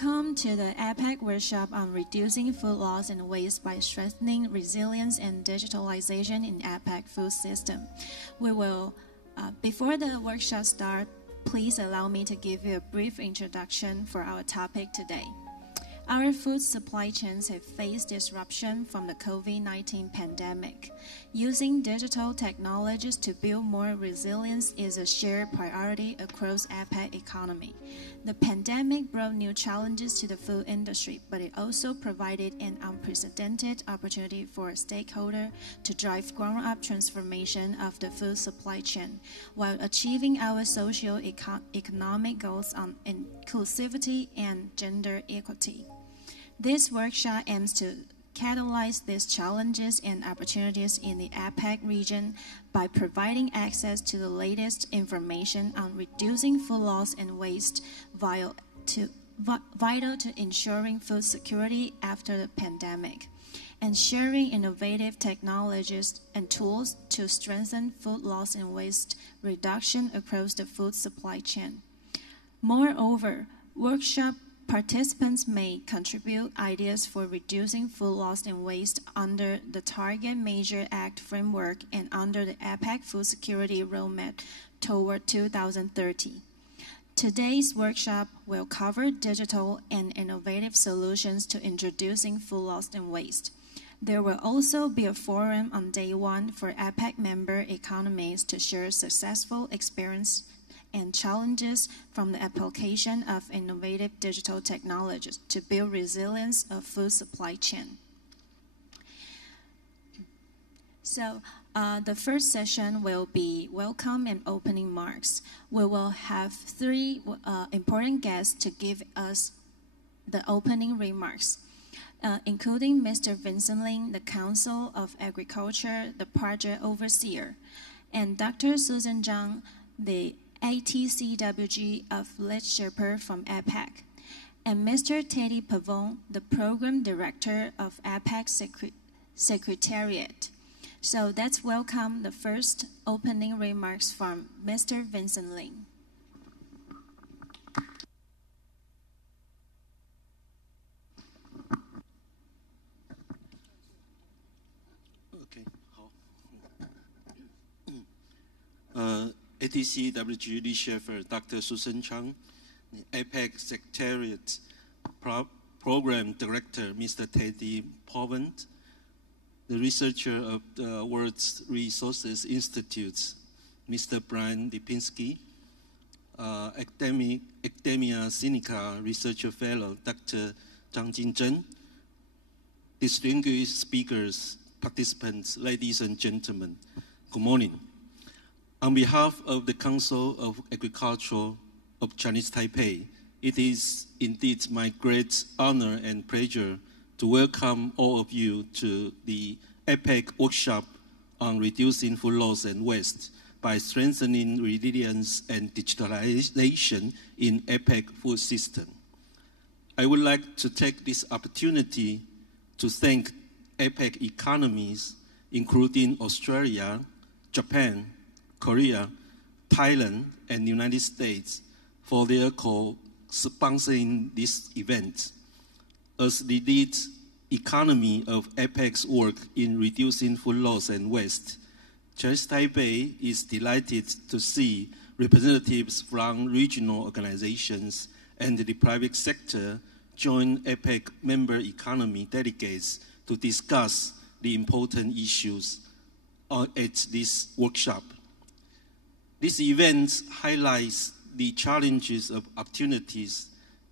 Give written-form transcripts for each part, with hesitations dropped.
Welcome to the APEC workshop on reducing food loss and waste by strengthening resilience and digitalization in APEC food system. Before the workshop starts, please allow me to give you a brief introduction for our topic today. Our food supply chains have faced disruption from the COVID-19 pandemic. Using digital technologies to build more resilience is a shared priority across APEC economy. The pandemic brought new challenges to the food industry, but it also provided an unprecedented opportunity for stakeholders to drive ground-up transformation of the food supply chain, while achieving our socio-economic goals on inclusivity and gender equity. This workshop aims to catalyze these challenges and opportunities in the APEC region by providing access to the latest information on reducing food loss and waste vital to ensuring food security after the pandemic, and sharing innovative technologies and tools to strengthen food loss and waste reduction across the food supply chain. Moreover, workshop participants may contribute ideas for reducing food loss and waste under the Target Major Act framework and under the APEC Food Security Roadmap toward 2030. Today's workshop will cover digital and innovative solutions to introducing food loss and waste. There will also be a forum on day one for APEC member economies to share successful experience and challenges from the application of innovative digital technologies to build resilience of food supply chain. So the first session will be welcome and opening remarks. We will have three important guests to give us the opening remarks, including Mr. Vincent Lin, the Council of Agriculture, the project overseer, and Dr. Susan Zhang, the ATCWG of Lead Shepherd from APEC, and Mr. Teddy Pavon, the Program Director of APEC Secretariat. So let's welcome the first opening remarks from Mr. Vincent Lin. ATCWG Lead Shepherd, Dr. Susan Chang, APEC Secretariat Program Director, Mr. Teddy Pavon, the researcher of the World Resources Institute, Mr. Brian Lipinski, Academia Sinica Researcher Fellow, Dr. Zhang Jinzhen, distinguished speakers, participants, ladies and gentlemen, good morning. On behalf of the Council of Agriculture of Chinese Taipei, it is indeed my great honor and pleasure to welcome all of you to the APEC workshop on reducing food loss and waste by strengthening resilience and digitalization in APEC food system. I would like to take this opportunity to thank APEC economies, including Australia, Japan, Korea, Thailand, and the United States for their co-sponsoring this event. As the lead economy of APEC's work in reducing food loss and waste, Chinese Taipei is delighted to see representatives from regional organizations and the private sector join APEC member economy delegates to discuss the important issues at this workshop. This event highlights the challenges of opportunities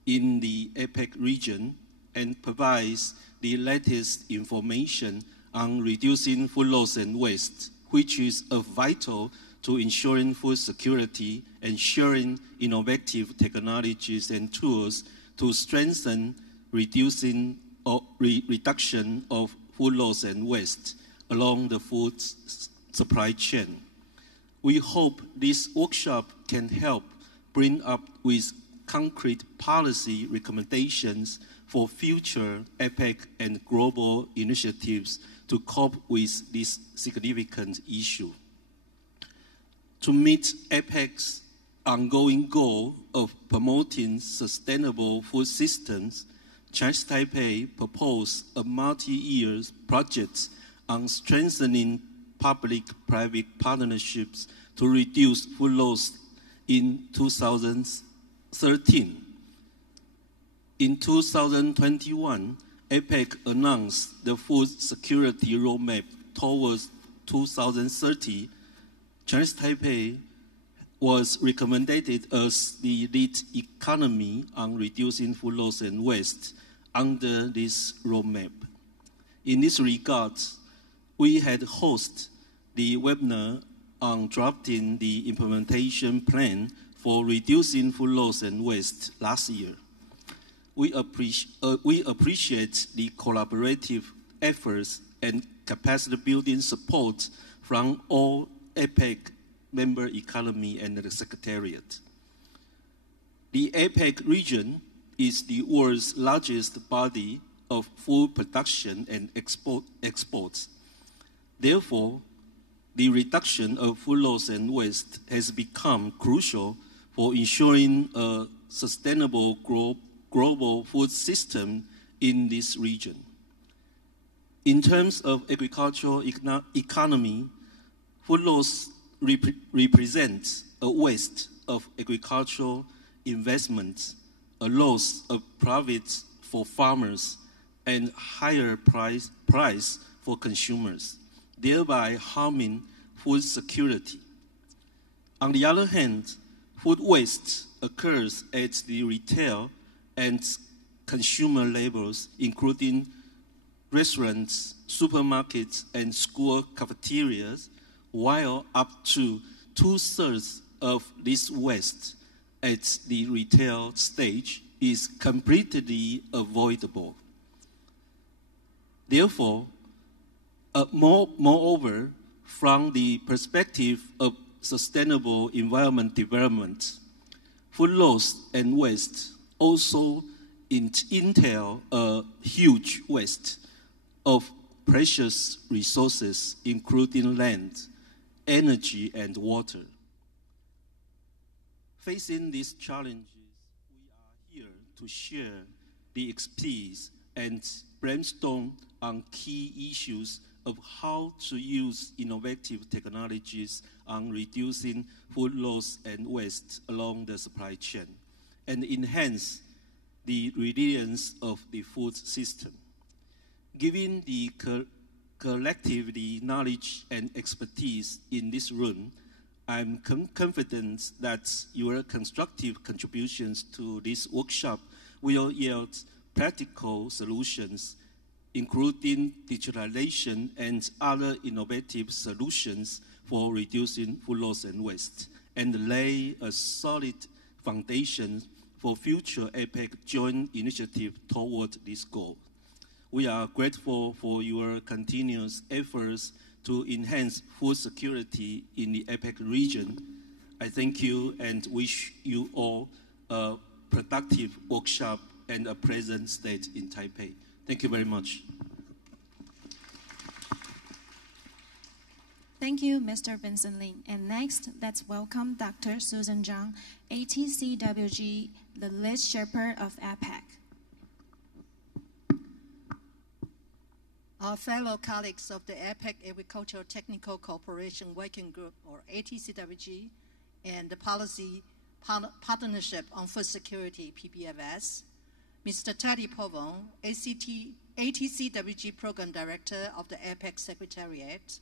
in the APEC region and provides the latest information on reducing food loss and waste, which is vital to ensuring food security and sharing innovative technologies and tools to strengthen reduction of food loss and waste along the food supply chain. We hope this workshop can help bring up with concrete policy recommendations for future APEC and global initiatives to cope with this significant issue. To meet APEC's ongoing goal of promoting sustainable food systems, Chinese Taipei proposed a multi-year project on strengthening public-private partnerships to reduce food loss in 2013. In 2021, APEC announced the Food Security Roadmap towards 2030. Chinese Taipei was recommended as the lead economy on reducing food loss and waste under this roadmap. In this regard, we had hosted the webinar on drafting the implementation plan for reducing food loss and waste last year. We appreciate the collaborative efforts and capacity building support from all APEC member economy and the Secretariat. The APEC region is the world's largest body of food production and exports. Therefore, the reduction of food loss and waste has become crucial for ensuring a sustainable global food system in this region. In terms of agricultural economy, food loss represents a waste of agricultural investments, a loss of profits for farmers, and higher price for consumers, thereby harming food security. On the other hand, food waste occurs at the retail and consumer levels, including restaurants, supermarkets, and school cafeterias, while up to 2/3 of this waste at the retail stage is completely avoidable. Therefore, moreover, from the perspective of sustainable environment development, food loss and waste also entail a huge waste of precious resources, including land, energy, and water. Facing these challenges, we are here to share the expertise and brainstorm on key issues of how to use innovative technologies on reducing food loss and waste along the supply chain and enhance the resilience of the food system. Given the collective knowledge and expertise in this room, I'm confident that your constructive contributions to this workshop will yield practical solutions, including digitalization and other innovative solutions for reducing food loss and waste, and lay a solid foundation for future APEC joint initiative toward this goal. We are grateful for your continuous efforts to enhance food security in the APEC region. I thank you and wish you all a productive workshop and a pleasant stay in Taipei. Thank you very much. Thank you, Mr. Vincent Lin. And next, let's welcome Dr. Susan Zhang, ATCWG, the lead shepherd of APEC. Our fellow colleagues of the APEC Agricultural Technical Cooperation Working Group, or ATCWG, and the Policy Partnership on Food Security, PPFS, Mr. Teddy Povon, ATCWG Program Director of the APEC Secretariat,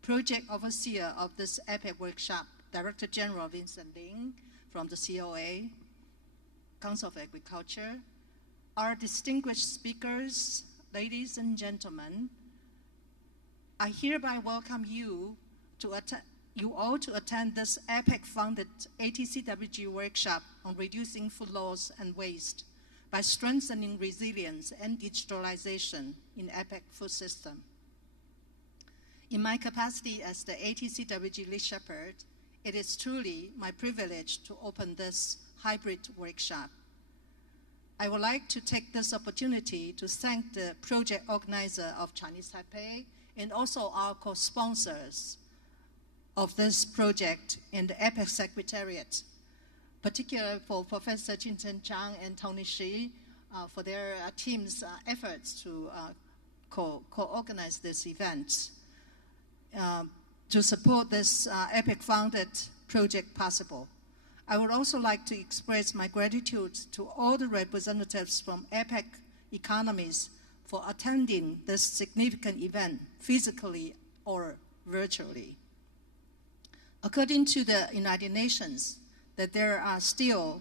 Project Overseer of this APEC workshop, Director General Vincent Lin from the COA, Council of Agriculture, our distinguished speakers, ladies and gentlemen, I hereby welcome you all to attend this APEC-funded ATCWG workshop on reducing food loss and waste by strengthening resilience and digitalization in APEC food system. In my capacity as the ATCWG lead shepherd, it is truly my privilege to open this hybrid workshop. I would like to take this opportunity to thank the project organizer of Chinese Taipei and also our co-sponsors of this project and the APEC Secretariat particularly for Professor Jingchen Zhang and Tony Shi for their team's efforts to co-organize this event to support this EPIC-funded project possible. I would also like to express my gratitude to all the representatives from APEC economies for attending this significant event physically or virtually. According to the United Nations, that there are still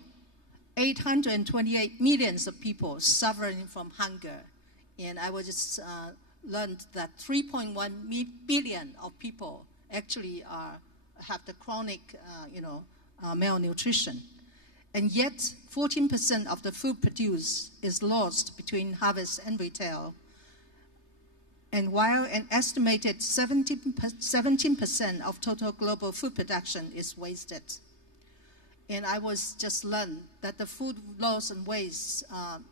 828 million of people suffering from hunger. And I was just learned that 3.1 billion of people actually have the chronic, malnutrition. And yet, 14% of the food produced is lost between harvest and retail. And while an estimated 17% of total global food production is wasted. And I was just learned that the food loss and waste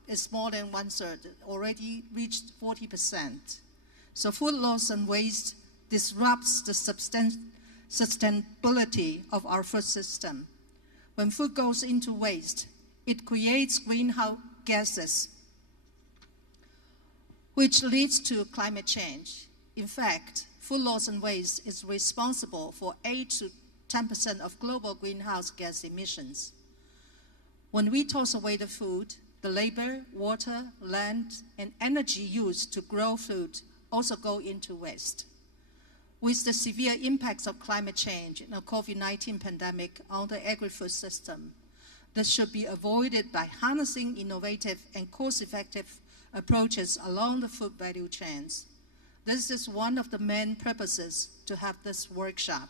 is more than 1/3, already reached 40%. So food loss and waste disrupts the sustainability of our food system. When food goes into waste, it creates greenhouse gases, which leads to climate change. In fact, food loss and waste is responsible for 8 to 10% of global greenhouse gas emissions. When we toss away the food, the labor, water, land, and energy used to grow food also go into waste. With the severe impacts of climate change and the COVID-19 pandemic on the agri-food system, this should be avoided by harnessing innovative and cost-effective approaches along the food value chains. This is one of the main purposes to have this workshop,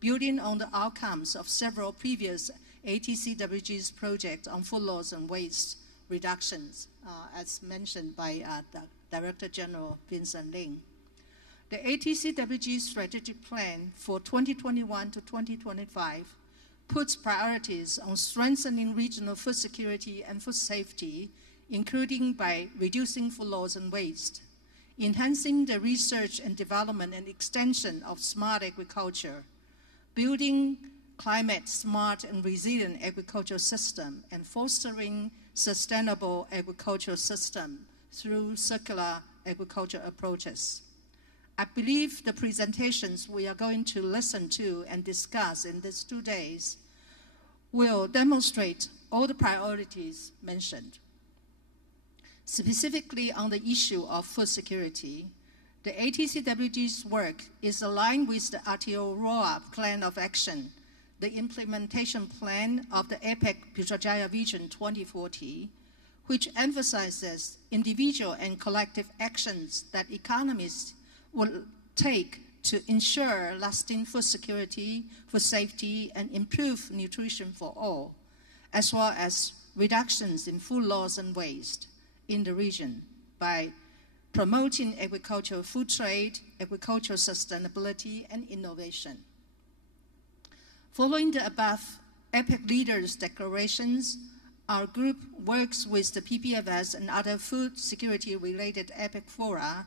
building on the outcomes of several previous ATCWG's projects on food loss and waste reductions, as mentioned by the Director General Vincent Ling. The ATCWG strategic plan for 2021 to 2025 puts priorities on strengthening regional food security and food safety, including by reducing food loss and waste, enhancing the research and development and extension of smart agriculture, building climate smart and resilient agricultural system, and fostering sustainable agricultural system through circular agriculture approaches. I believe the presentations we are going to listen to and discuss in these 2 days will demonstrate all the priorities mentioned. Specifically on the issue of food security, the ATCWG's work is aligned with the Aotearoa Plan of Action, the implementation plan of the APEC Putrajaya Vision 2040, which emphasizes individual and collective actions that economies will take to ensure lasting food security, food safety, and improve nutrition for all, as well as reductions in food loss and waste in the region by promoting agricultural food trade, agricultural sustainability, and innovation. Following the above APEC leaders' declarations, our group works with the PPFS and other food security-related APEC fora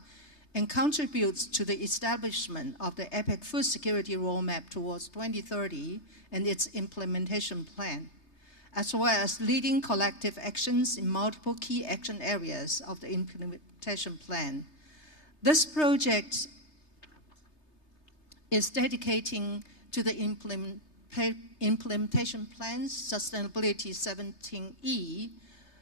and contributes to the establishment of the APEC Food Security Roadmap towards 2030 and its implementation plan, as well as leading collective actions in multiple key action areas of the implementation plan. This project is dedicating to the implementation plan's Sustainability 17E,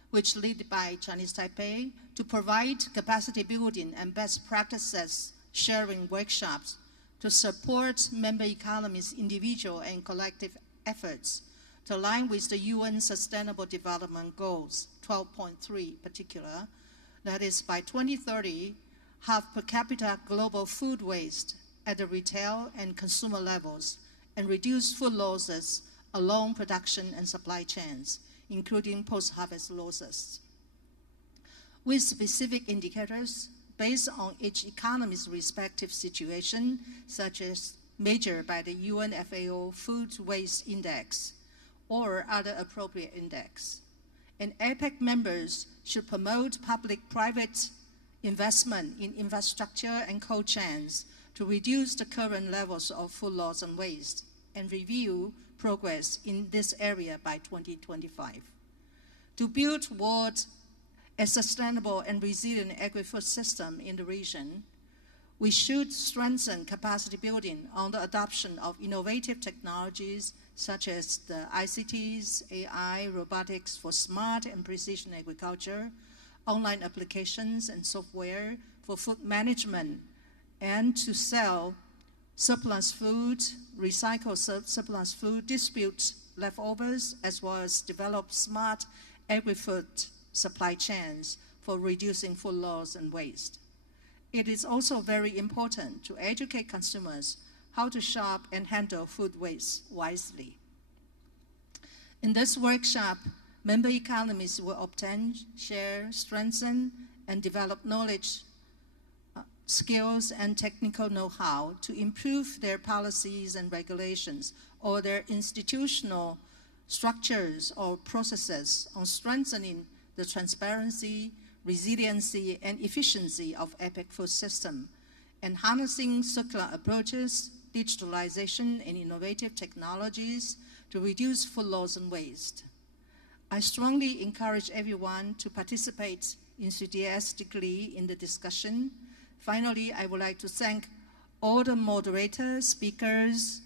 which led by Chinese Taipei, to provide capacity building and best practices sharing workshops to support member economies' individual and collective efforts to align with the UN Sustainable Development Goals, 12.3 particular, that is by 2030, have per capita global food waste at the retail and consumer levels and reduce food losses along production and supply chains, including post-harvest losses. With specific indicators based on each economy's respective situation, such as measured by the UN FAO Food Waste Index or other appropriate index. And APEC members should promote public-private investment in infrastructure and cold chains to reduce the current levels of food loss and waste, and review progress in this area by 2025. To build towards a sustainable and resilient agri-food system in the region, we should strengthen capacity building on the adoption of innovative technologies such as the ICTs, AI, robotics for smart and precision agriculture, online applications and software for food management, and to sell surplus food, recycle surplus food, dispute leftovers, as well as develop smart agri-food supply chains for reducing food loss and waste. It is also very important to educate consumers how to shop and handle food waste wisely. In this workshop, member economies will obtain, share, strengthen, and develop knowledge, skills, and technical know-how to improve their policies and regulations or their institutional structures or processes on strengthening the transparency, resiliency, and efficiency of APEC food system, and harnessing circular approaches, digitalization, and innovative technologies to reduce food loss and waste. I strongly encourage everyone to participate enthusiastically in the discussion. Finally, I would like to thank all the moderators, speakers,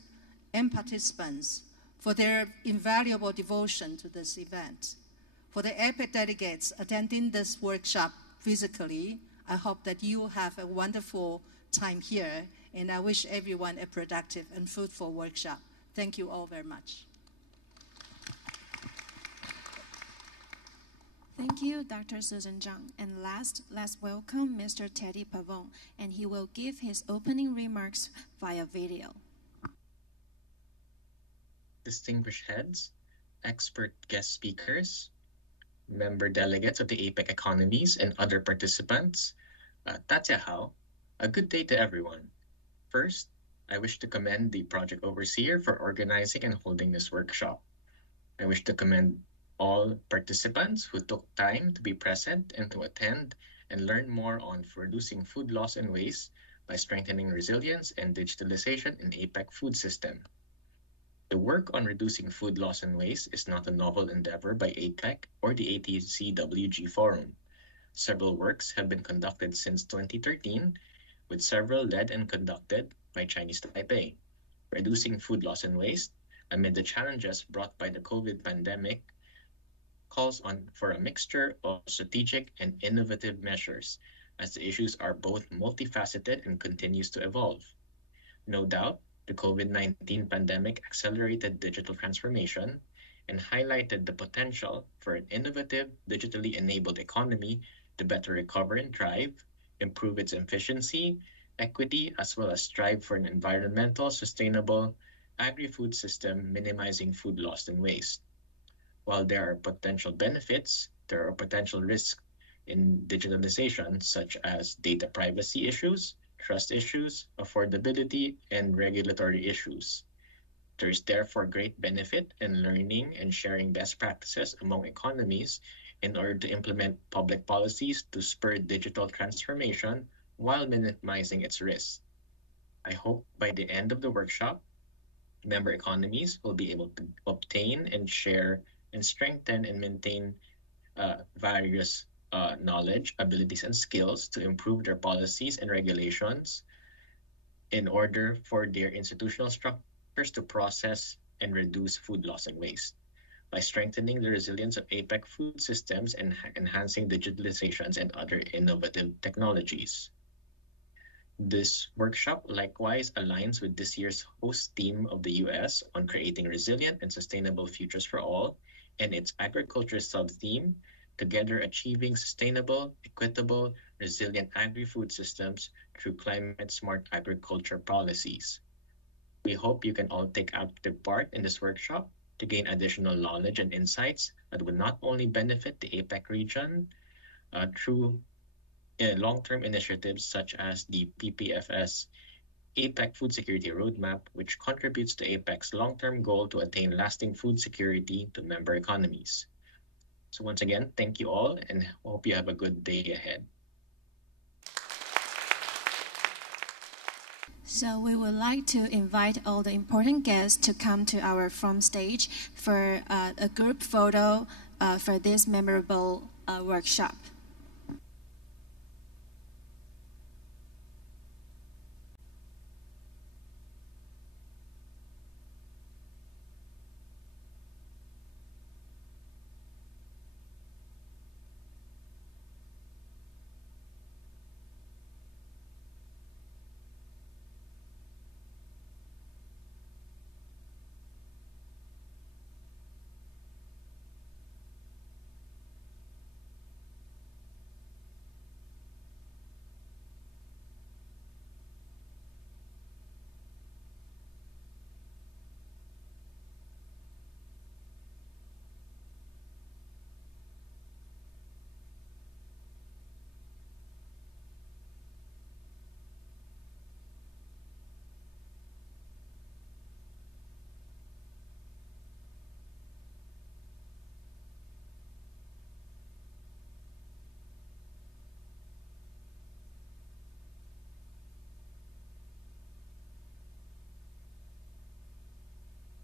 and participants for their invaluable devotion to this event. For the APEC delegates attending this workshop physically, I hope that you have a wonderful time here, and I wish everyone a productive and fruitful workshop. Thank you all very much. Thank you, Dr. Susan Zhang. And last, let's welcome Mr. Teddy Pavon, and he will give his opening remarks via video. Distinguished heads, expert guest speakers, member delegates of the APEC economies, and other participants, Tatia, a good day to everyone. First, I wish to commend the project overseer for organizing and holding this workshop. I wish to commend all participants who took time to be present and to attend and learn more on reducing food loss and waste by strengthening resilience and digitalization in APEC food system. The work on reducing food loss and waste is not a novel endeavor by APEC or the ATCWG Forum. Several works have been conducted since 2013, with several led and conducted by Chinese Taipei. Reducing food loss and waste amid the challenges brought by the COVID pandemic calls on for a mixture of strategic and innovative measures, as the issues are both multifaceted and continues to evolve. No doubt, the COVID-19 pandemic accelerated digital transformation and highlighted the potential for an innovative, digitally enabled economy to better recover and thrive, improve its efficiency, equity, as well as strive for an environmental, sustainable agri-food system minimizing food loss and waste. While there are potential benefits, there are potential risks in digitalization, such as data privacy issues, trust issues, affordability, and regulatory issues. There is therefore great benefit in learning and sharing best practices among economies in order to implement public policies to spur digital transformation while minimizing its risks. I hope by the end of the workshop, member economies will be able to obtain and share and strengthen and maintain various knowledge, abilities, and skills to improve their policies and regulations in order for their institutional structures to process and reduce food loss and waste. By strengthening the resilience of APEC food systems and enhancing digitalizations and other innovative technologies. This workshop likewise aligns with this year's host theme of the U.S. on creating resilient and sustainable futures for all, and its agriculture sub-theme, together achieving sustainable, equitable, resilient agri-food systems through climate-smart agriculture policies. We hope you can all take active part in this workshop to gain additional knowledge and insights that will not only benefit the APEC region through long-term initiatives such as the PPFS APEC Food Security Roadmap, which contributes to APEC's long-term goal to attain lasting food security to member economies. So once again, thank you all and hope you have a good day ahead. So we would like to invite all the important guests to come to our front stage for a group photo for this memorable workshop.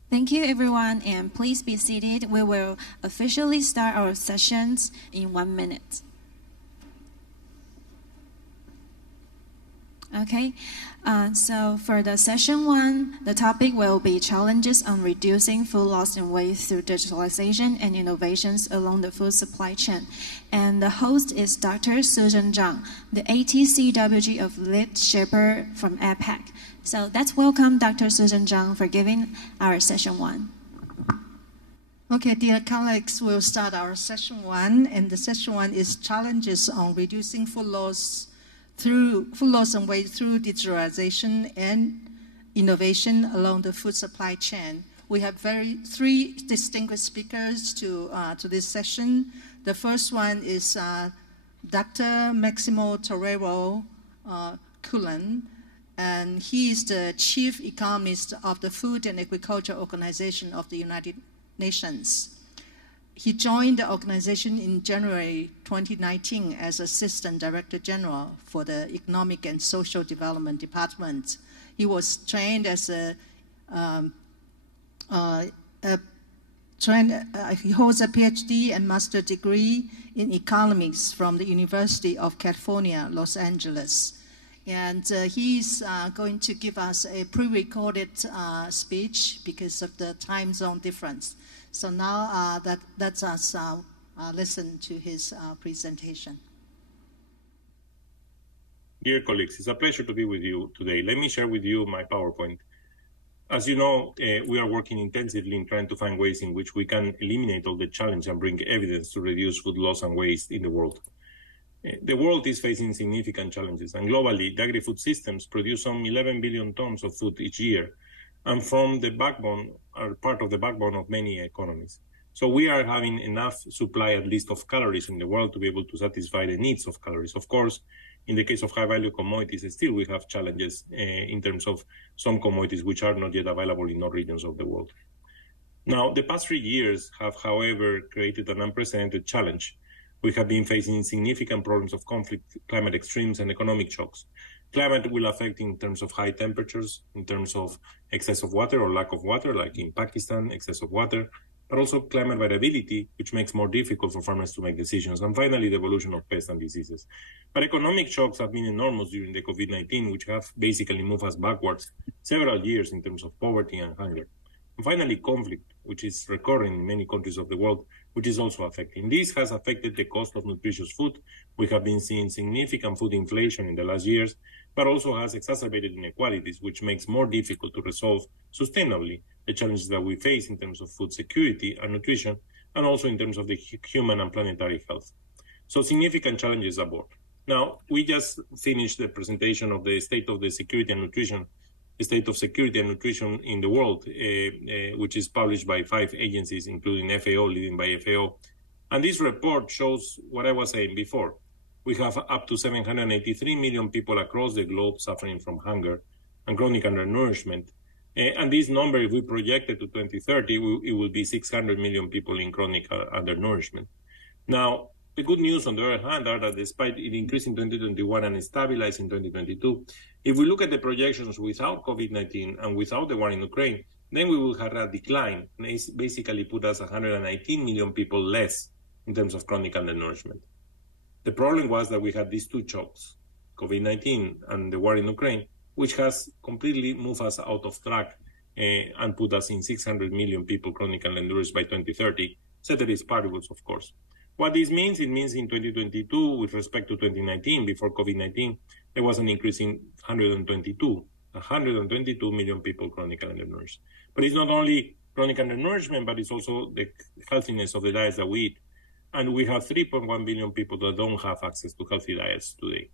Thank you, everyone, and please be seated. We will officially start our sessions in 1 minute. Okay, so for the session 1, the topic will be challenges on reducing food loss and waste through digitalization and innovations along the food supply chain. And the host is Dr. Susan Zhang, the ATCWG of Lead Shaper from APEC. So let's welcome Dr. Susan Zhang for giving our session 1. Okay, dear colleagues, we'll start our session 1, and the session 1 is challenges on reducing food loss and waste through digitalization and innovation along the food supply chain. We have 3 distinguished speakers to this session. The first one is Dr. Maximo Torero Cullen, and he is the chief economist of the Food and Agriculture Organization of the United Nations. He joined the organization in January 2019 as Assistant Director General for the Economic and Social Development Department. He was trained as he holds a PhD and master degree in economics from the University of California, Los Angeles. And he's going to give us a pre-recorded speech because of the time zone difference. So now let's us listen to his presentation. Dear colleagues, it's a pleasure to be with you today. Let me share with you my PowerPoint. As you know, we are working intensively in trying to find ways in which we can eliminate all the challenge and bring evidence to reduce food loss and waste in the world. The world is facing significant challenges, and globally, the agri-food systems produce some 11 billion tons of food each year, and form the backbone, are part of the backbone of many economies. So we are having enough supply, at least, of calories in the world to be able to satisfy the needs of calories. Of course, in the case of high-value commodities, still we have challenges in terms of some commodities which are not yet available in all regions of the world. Now, the past 3 years have, however, created an unprecedented challenge. We have been facing significant problems of conflict, climate extremes, and economic shocks. Climate will affect in terms of high temperatures, in terms of excess of water or lack of water, like in Pakistan, excess of water, but also climate variability, which makes more difficult for farmers to make decisions, and finally, the evolution of pests and diseases. But economic shocks have been enormous during the COVID-19, which have basically moved us backwards several years in terms of poverty and hunger. And finally, conflict, which is recurring in many countries of the world, which is also affecting. This has affected the cost of nutritious food. We have been seeing significant food inflation in the last years, but also has exacerbated inequalities, which makes more difficult to resolve sustainably the challenges that we face in terms of food security and nutrition, and also in terms of the human and planetary health. So significant challenges aboard. Now, we just finished the presentation of the state of the security and nutrition, the state of security and nutrition in the world, which is published by 5 agencies, including FAO, leading by FAO. And this report shows what I was saying before. We have up to 783 million people across the globe suffering from hunger and chronic undernourishment. And this number, if we project it to 2030, it will be 600 million people in chronic undernourishment. Now, The good news, on the other hand, are that despite it increasing in 2021 and stabilizing in 2022, if we look at the projections without COVID-19 and without the war in Ukraine, then we will have a decline, and it's basically put us 119 million people less in terms of chronic undernourishment. The problem was that we had these two shocks, COVID-19 and the war in Ukraine, which has completely moved us out of track and put us in 600 million people chronically undernourished by 2030. Ceteris paribus, of course. What this means, it means in 2022, with respect to 2019, before COVID-19, there was an increase in 122 million people chronically undernourished. But it's not only chronic undernourishment, but it's also the healthiness of the diets that we eat. And we have 3.1 billion people that don't have access to healthy diets today.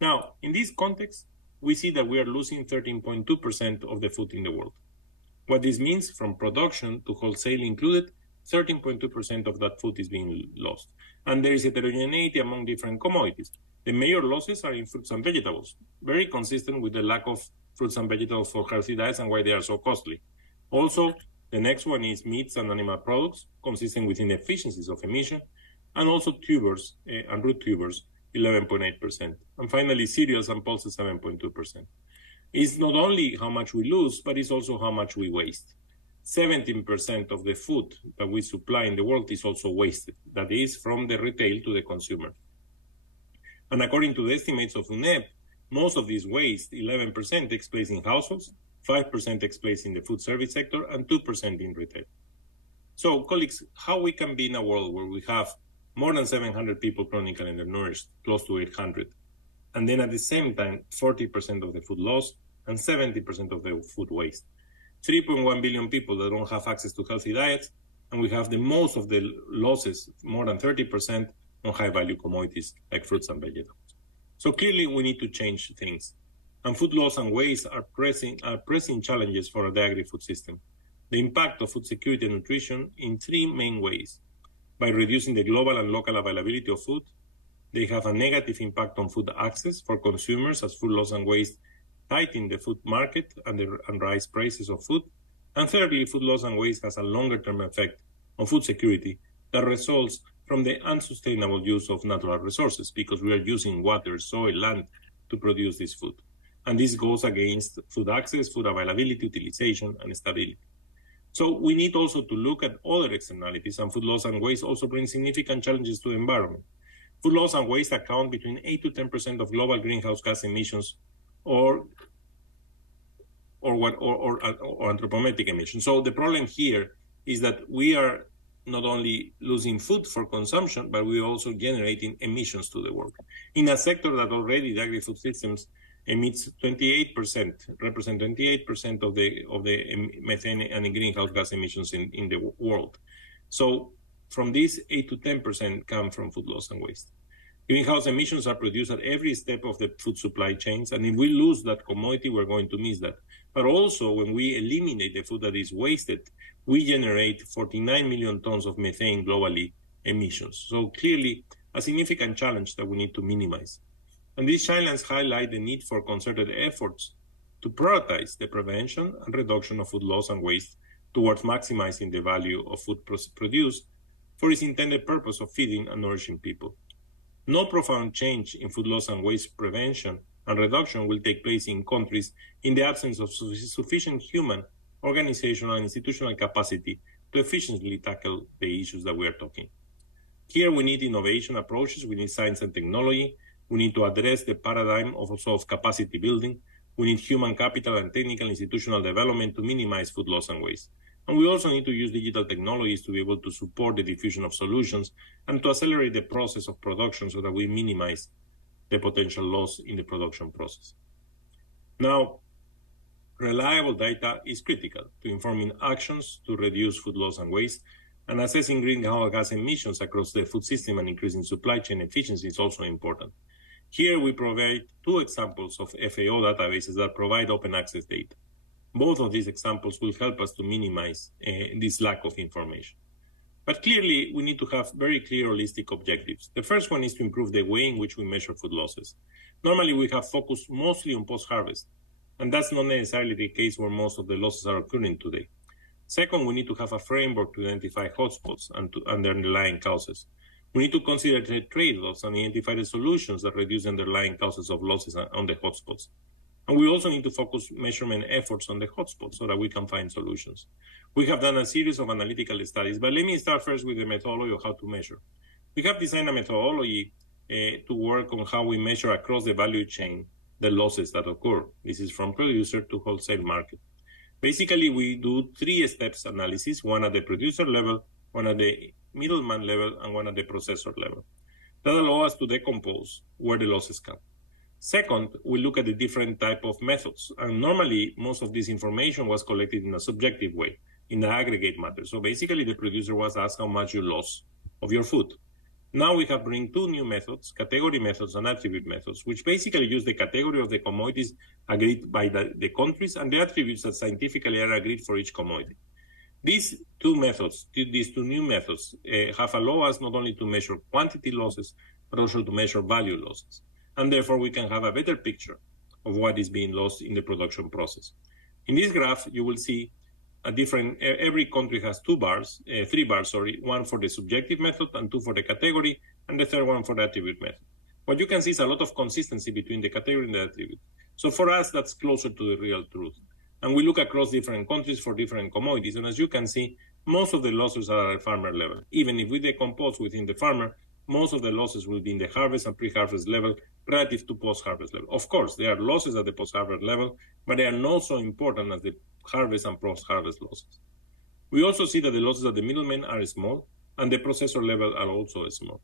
Now, in this context, we see that we are losing 13.2% of the food in the world. What this means, from production to wholesale included, 13.2% of that food is being lost. And there is heterogeneity among different commodities. The major losses are in fruits and vegetables, very consistent with the lack of fruits and vegetables for healthy diets and why they are so costly. Also, the next one is meats and animal products, consistent with inefficiencies of emission, and also tubers and root tubers, 11.8%. And finally, cereals and pulses, 7.2%. It's not only how much we lose, but it's also how much we waste. 17% of the food that we supply in the world is also wasted. That is from the retail to the consumer. And according to the estimates of UNEP, most of this waste, 11%, takes place in households, 5% takes place in the food service sector, and 2% in retail. So, colleagues, how we can be in a world where we have more than 700 people chronically undernourished, close to 800, and then at the same time, 40% of the food loss and 70% of the food waste. 3.1 billion people that don't have access to healthy diets, and we have the most of the losses, more than 30%, on high-value commodities like fruits and vegetables. So clearly, we need to change things. And food loss and waste are pressing challenges for the agri-food system. The impact of food security and nutrition in three main ways. By reducing the global and local availability of food, they have a negative impact on food access for consumers as food loss and waste tighten the food market and rise prices of food. And thirdly, food loss and waste has a longer-term effect on food security that results from the unsustainable use of natural resources, because we are using water, soil, land to produce this food. And this goes against food access, food availability, utilization, and stability. So we need also to look at other externalities, and food loss and waste also bring significant challenges to the environment. Food loss and waste account between 8 to 10% of global greenhouse gas emissions or anthropometric emissions. So the problem here is that we are not only losing food for consumption, but we are also generating emissions to the world. In a sector that already, the agri-food systems, emits 28%, represent 28% of the methane and greenhouse gas emissions in the world. So from this, 8 to 10% come from food loss and waste. Greenhouse emissions are produced at every step of the food supply chains, and if we lose that commodity, we're going to miss that. But also, when we eliminate the food that is wasted, we generate 49 million tons of methane globally emissions. So clearly, a significant challenge that we need to minimize. And these challenges highlight the need for concerted efforts to prioritize the prevention and reduction of food loss and waste towards maximizing the value of food produced for its intended purpose of feeding and nourishing people. No profound change in food loss and waste prevention and reduction will take place in countries in the absence of sufficient human, organizational, and institutional capacity to efficiently tackle the issues that we are talking. Here we need innovation approaches, we need science and technology, we need to address the paradigm of capacity building, we need human capital and technical institutional development to minimize food loss and waste. And we also need to use digital technologies to be able to support the diffusion of solutions and to accelerate the process of production so that we minimize the potential loss in the production process. Now, reliable data is critical to informing actions to reduce food loss and waste, and assessing greenhouse gas emissions across the food system and increasing supply chain efficiency is also important. Here we provide two examples of FAO databases that provide open access data. Both of these examples will help us to minimize this lack of information. But clearly, we need to have very clear holistic objectives. The first one is to improve the way in which we measure food losses. Normally, we have focused mostly on post-harvest, and that's not necessarily the case where most of the losses are occurring today. Second, we need to have a framework to identify hotspots and the underlying causes. We need to consider the trade-offs and identify the solutions that reduce underlying causes of losses on the hotspots. And we also need to focus measurement efforts on the hotspots so that we can find solutions. We have done a series of analytical studies, but let me start first with the methodology of how to measure. We have designed a methodology to work on how we measure across the value chain the losses that occur. This is from producer to wholesale market. Basically, we do 3 steps analysis, one at the producer level, one at the middleman level, and one at the processor level. That allows us to decompose where the losses come. Second, we look at the different type of methods. And normally, most of this information was collected in a subjective way, in the aggregate matter. So basically, the producer was asked how much you lost of your food. Now we have bring 2 new methods, category methods and attribute methods, which basically use the category of the commodities agreed by the countries and the attributes that scientifically are agreed for each commodity. These 2 methods, these 2 new methods, have allowed us not only to measure quantity losses, but also to measure value losses. And therefore, we can have a better picture of what is being lost in the production process. In this graph, you will see every country has 3 bars, one for the subjective method and 2 for the category, and the third one for the attribute method. What you can see is a lot of consistency between the category and the attribute. So for us, that's closer to the real truth. And we look across different countries for different commodities. And as you can see, most of the losses are at farmer level. Even if we decompose within the farmer, most of the losses will be in the harvest and pre-harvest level relative to post-harvest level. Of course, there are losses at the post-harvest level, but they are not so important as the harvest and post-harvest losses. We also see that the losses at the middlemen are small, and the processor level are also small.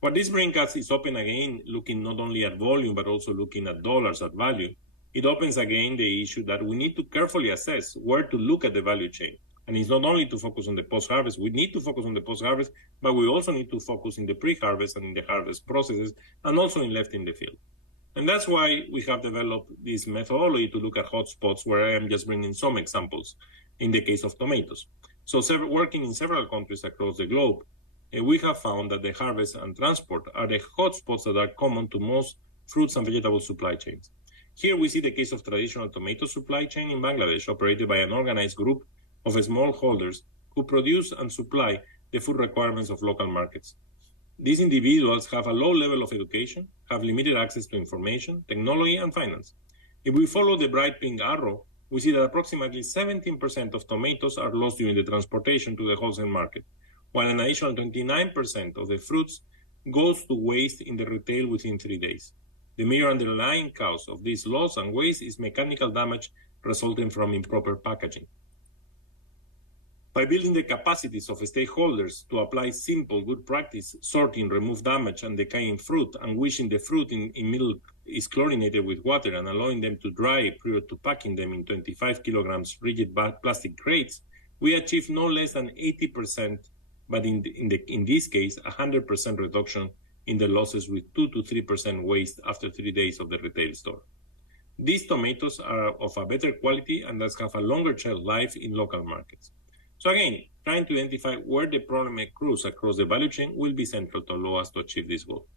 What this brings us is open again, looking not only at volume, but also looking at dollars at value. It opens again the issue that we need to carefully assess where to look at the value chain. And it's not only to focus on the post-harvest, we need to focus on the post-harvest, but we also need to focus in the pre-harvest and in the harvest processes, and also in left in the field. And that's why we have developed this methodology to look at hotspots, where I am just bringing some examples in the case of tomatoes. So working in several countries across the globe, we have found that the harvest and transport are the hotspots that are common to most fruits and vegetable supply chains. Here we see the case of traditional tomato supply chain in Bangladesh, operated by an organized group of smallholders who produce and supply the food requirements of local markets. These individuals have a low level of education, have limited access to information, technology, and finance. If we follow the bright pink arrow, we see that approximately 17% of tomatoes are lost during the transportation to the wholesale market, while an additional 29% of the fruits goes to waste in the retail within 3 days. The major underlying cause of this loss and waste is mechanical damage resulting from improper packaging. By building the capacities of stakeholders to apply simple good practice, sorting, remove damage and decaying fruit, and wishing the fruit in middle is chlorinated with water and allowing them to dry prior to packing them in 25 kilograms rigid plastic crates, we achieve no less than 80%, but in this case, 100% reduction in the losses with 2 to 3% waste after 3 days of the retail store. These tomatoes are of a better quality and thus have a longer shelf life in local markets. So again, trying to identify where the problem accrues across the value chain will be central to allow us to achieve this goal.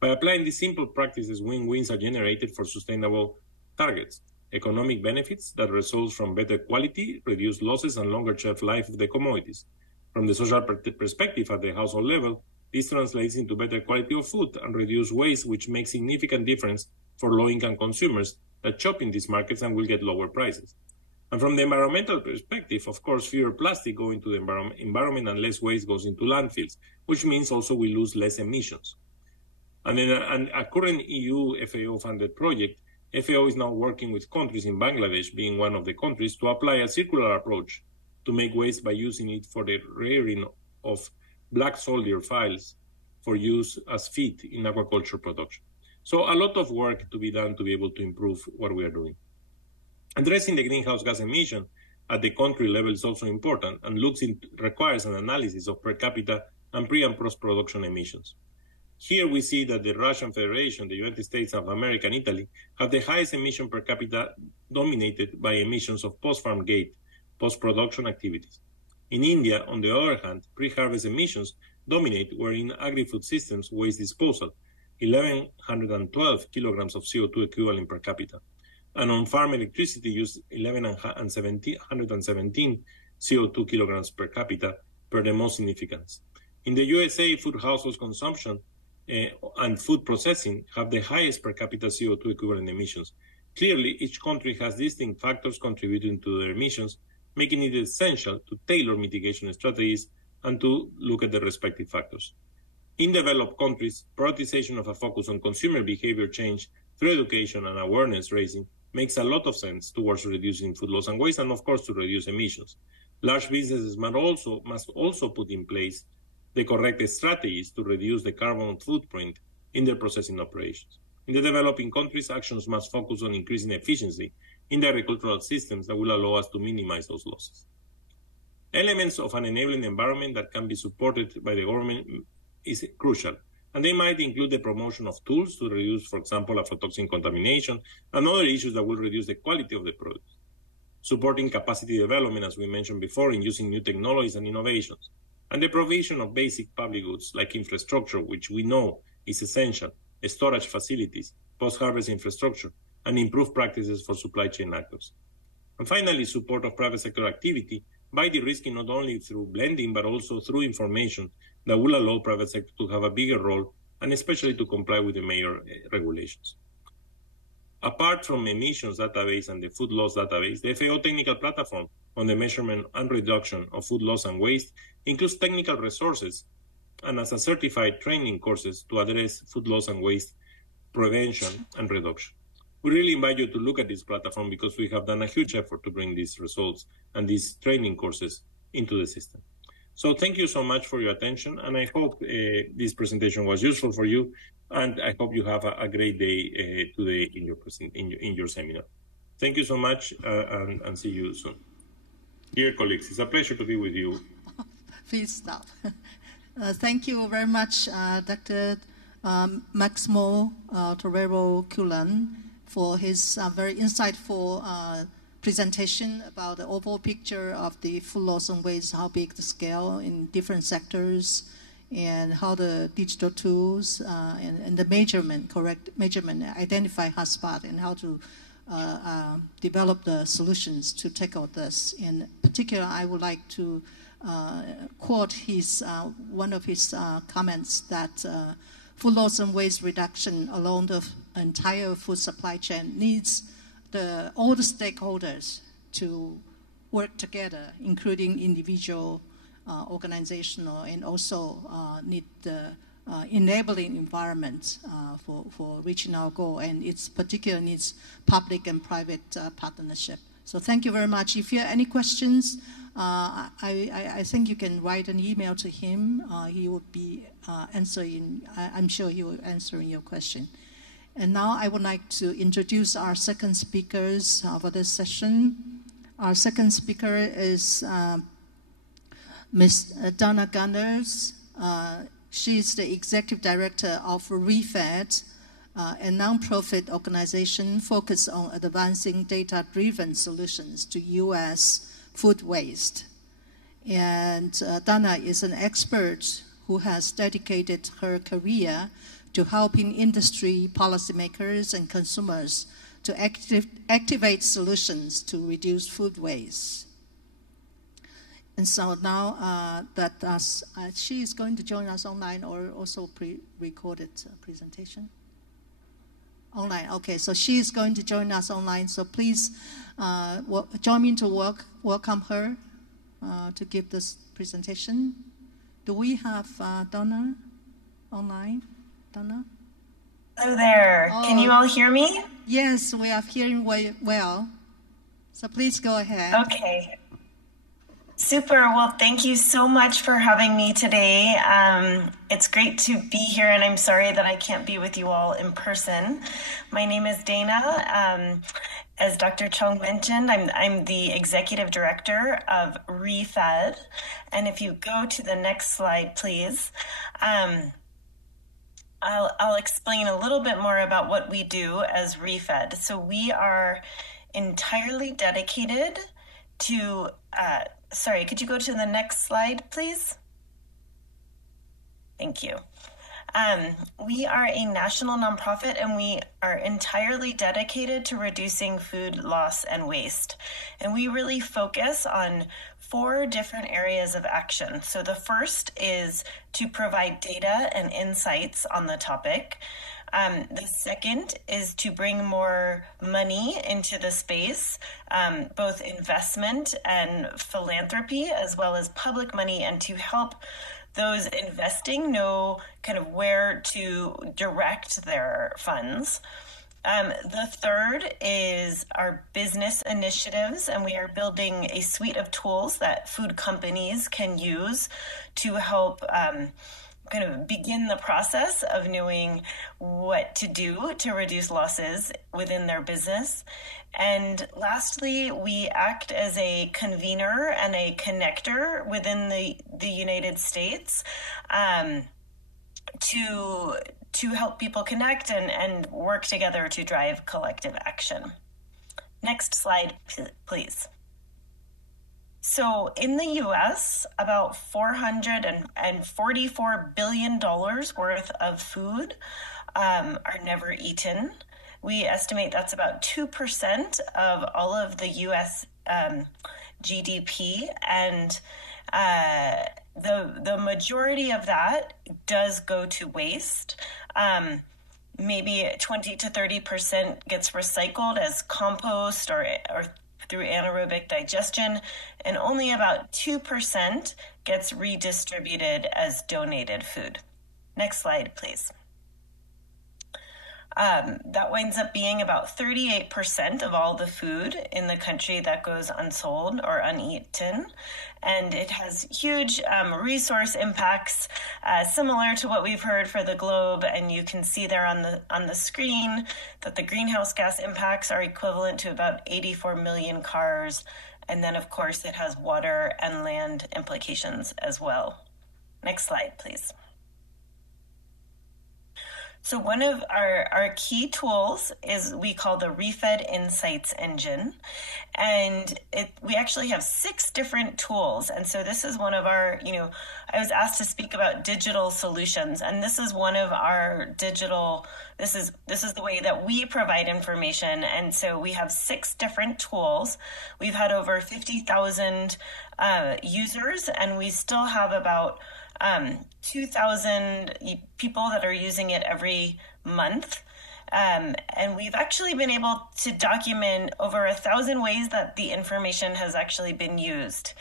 By applying these simple practices, win-wins are generated for sustainable targets. Economic benefits that result from better quality, reduced losses, and longer shelf life of the commodities. From the social perspective at the household level, this translates into better quality of food and reduced waste, which makes significant difference for low-income consumers that shop in these markets and will get lower prices. And from the environmental perspective, of course, fewer plastic go into the environment and less waste goes into landfills, which means also we lose less emissions. And in a current EU FAO-funded project, FAO is now working with countries, in Bangladesh being one of the countries, to apply a circular approach to make waste by using it for the rearing of black soldier files for use as feed in aquaculture production. So a lot of work to be done to be able to improve what we are doing. Addressing the greenhouse gas emission at the country level is also important and requires an analysis of per capita and pre- and post-production emissions. Here we see that the Russian Federation, the United States of America, and Italy have the highest emission per capita, dominated by emissions of post-farm gate, post-production activities. In India, on the other hand, pre-harvest emissions dominate, wherein agri-food systems waste disposal, 1,112 kilograms of CO2 equivalent per capita. And on-farm electricity use 1,117 CO2 kilograms per capita per the most significance. In the USA, food household consumption and food processing have the highest per capita CO2 equivalent emissions. Clearly, each country has distinct factors contributing to their emissions, making it essential to tailor mitigation strategies and to look at the respective factors. In developed countries, prioritization of a focus on consumer behavior change through education and awareness raising makes a lot of sense towards reducing food loss and waste and, of course, to reduce emissions. Large businesses must also put in place the correct strategies to reduce the carbon footprint in their processing operations. In the developing countries, actions must focus on increasing efficiency in the agricultural systems that will allow us to minimize those losses. Elements of an enabling environment that can be supported by the government is crucial, and they might include the promotion of tools to reduce, for example, aflatoxin contamination and other issues that will reduce the quality of the product. Supporting capacity development, as we mentioned before, in using new technologies and innovations, and the provision of basic public goods like infrastructure, which we know is essential, storage facilities, post-harvest infrastructure, and improved practices for supply chain actors. And finally, support of private sector activity by de-risking not only through blending, but also through information that will allow private sector to have a bigger role, and especially to comply with the major regulations. Apart from emissions database and the food loss database, the FAO technical platform on the measurement and reduction of food loss and waste includes technical resources and as a certified training courses to address food loss and waste prevention and reduction. We really invite you to look at this platform because we have done a huge effort to bring these results and these training courses into the system. So thank you so much for your attention, and I hope this presentation was useful for you, and I hope you have a great day today in your seminar. Thank you so much, and see you soon. Dear colleagues, it's a pleasure to be with you. Please stop. Thank you very much, Dr. Maximo Torero-Cullen, for his very insightful presentation about the overall picture of the food loss and waste, how big the scale in different sectors, and how the digital tools and the measurement, correct measurement, identify hotspot, and how to develop the solutions to tackle this. In particular, I would like to quote his one of his comments that food loss and waste reduction along the entire food supply chain needs all the stakeholders to work together, including individual, organizational, and also need the enabling environment for reaching our goal. And it's particularly needs public and private partnership. So thank you very much. If you have any questions, I think you can write an email to him. He will be answering, I'm sure he will answer your question. And now I would like to introduce our second speakers for this session. Our second speaker is Ms. Donna Gunners. She's the Executive Director of ReFed, a nonprofit organization focused on advancing data-driven solutions to U.S. food waste. And Donna is an expert who has dedicated her career to helping industry, policymakers, and consumers to activate solutions to reduce food waste. And so now she is going to join us online or also pre-recorded presentation? Online, okay, so she is going to join us online, so please join me to welcome her to give this presentation. Do we have Donna online? Donna? Hello there. Oh, can you all hear me? Yes, we are hearing well. So please go ahead. Okay. Super. Well, thank you so much for having me today. It's great to be here, and I'm sorry that I can't be with you all in person. My name is Dana. As Dr. Chung mentioned, I'm the Executive Director of ReFed. And if you go to the next slide, please. I'll explain a little bit more about what we do as ReFed. So we are entirely dedicated to, sorry, could you go to the next slide, please? Thank you. We are a national nonprofit, and we are entirely dedicated to reducing food loss and waste. And we really focus on 4 different areas of action. So the first is to provide data and insights on the topic. The second is to bring more money into the space, both investment and philanthropy, as well as public money, and to help those investing know kind of where to direct their funds. The third is our business initiatives, and we are building a suite of tools that food companies can use to help kind of begin the process of knowing what to do to reduce losses within their business. And lastly, we act as a convener and a connector within the United States to help people connect and work together to drive collective action. Next slide, please. So in the US, about $444 billion worth of food are never eaten. We estimate that's about 2% of all of the US GDP, and the majority of that does go to waste. Maybe 20 to 30% gets recycled as compost or through anaerobic digestion, and only about 2% gets redistributed as donated food. Next slide, please. That winds up being about 38% of all the food in the country that goes unsold or uneaten. And it has huge resource impacts, similar to what we've heard for the globe. And you can see there on the screen that the greenhouse gas impacts are equivalent to about 84 million cars. And then, of course, it has water and land implications as well. Next slide, please. So one of our key tools is we call the Refed Insights Engine, and we actually have 6 different tools. And so this is one of our, I was asked to speak about digital solutions, and this is one of our digital, this is the way that we provide information. And so we have 6 different tools. We've had over 50,000 users, and we still have about 2,000 people that are using it every month. And we've actually been able to document over 1,000 ways that the information has actually been used.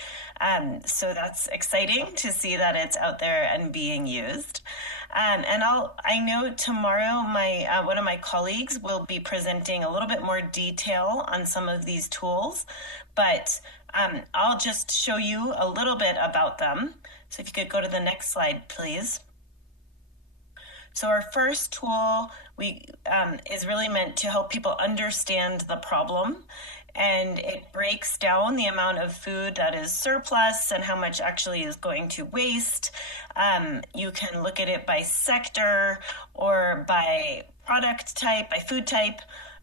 So that's exciting to see that it's out there and being used. And I know tomorrow one of my colleagues will be presenting a little bit more detail on some of these tools, but I'll just show you a little bit about them. So if you could go to the next slide, please. So our first tool is really meant to help people understand the problem, and it breaks down the amount of food that is surplus and how much actually is going to waste. You can look at it by sector or by product type, by food type,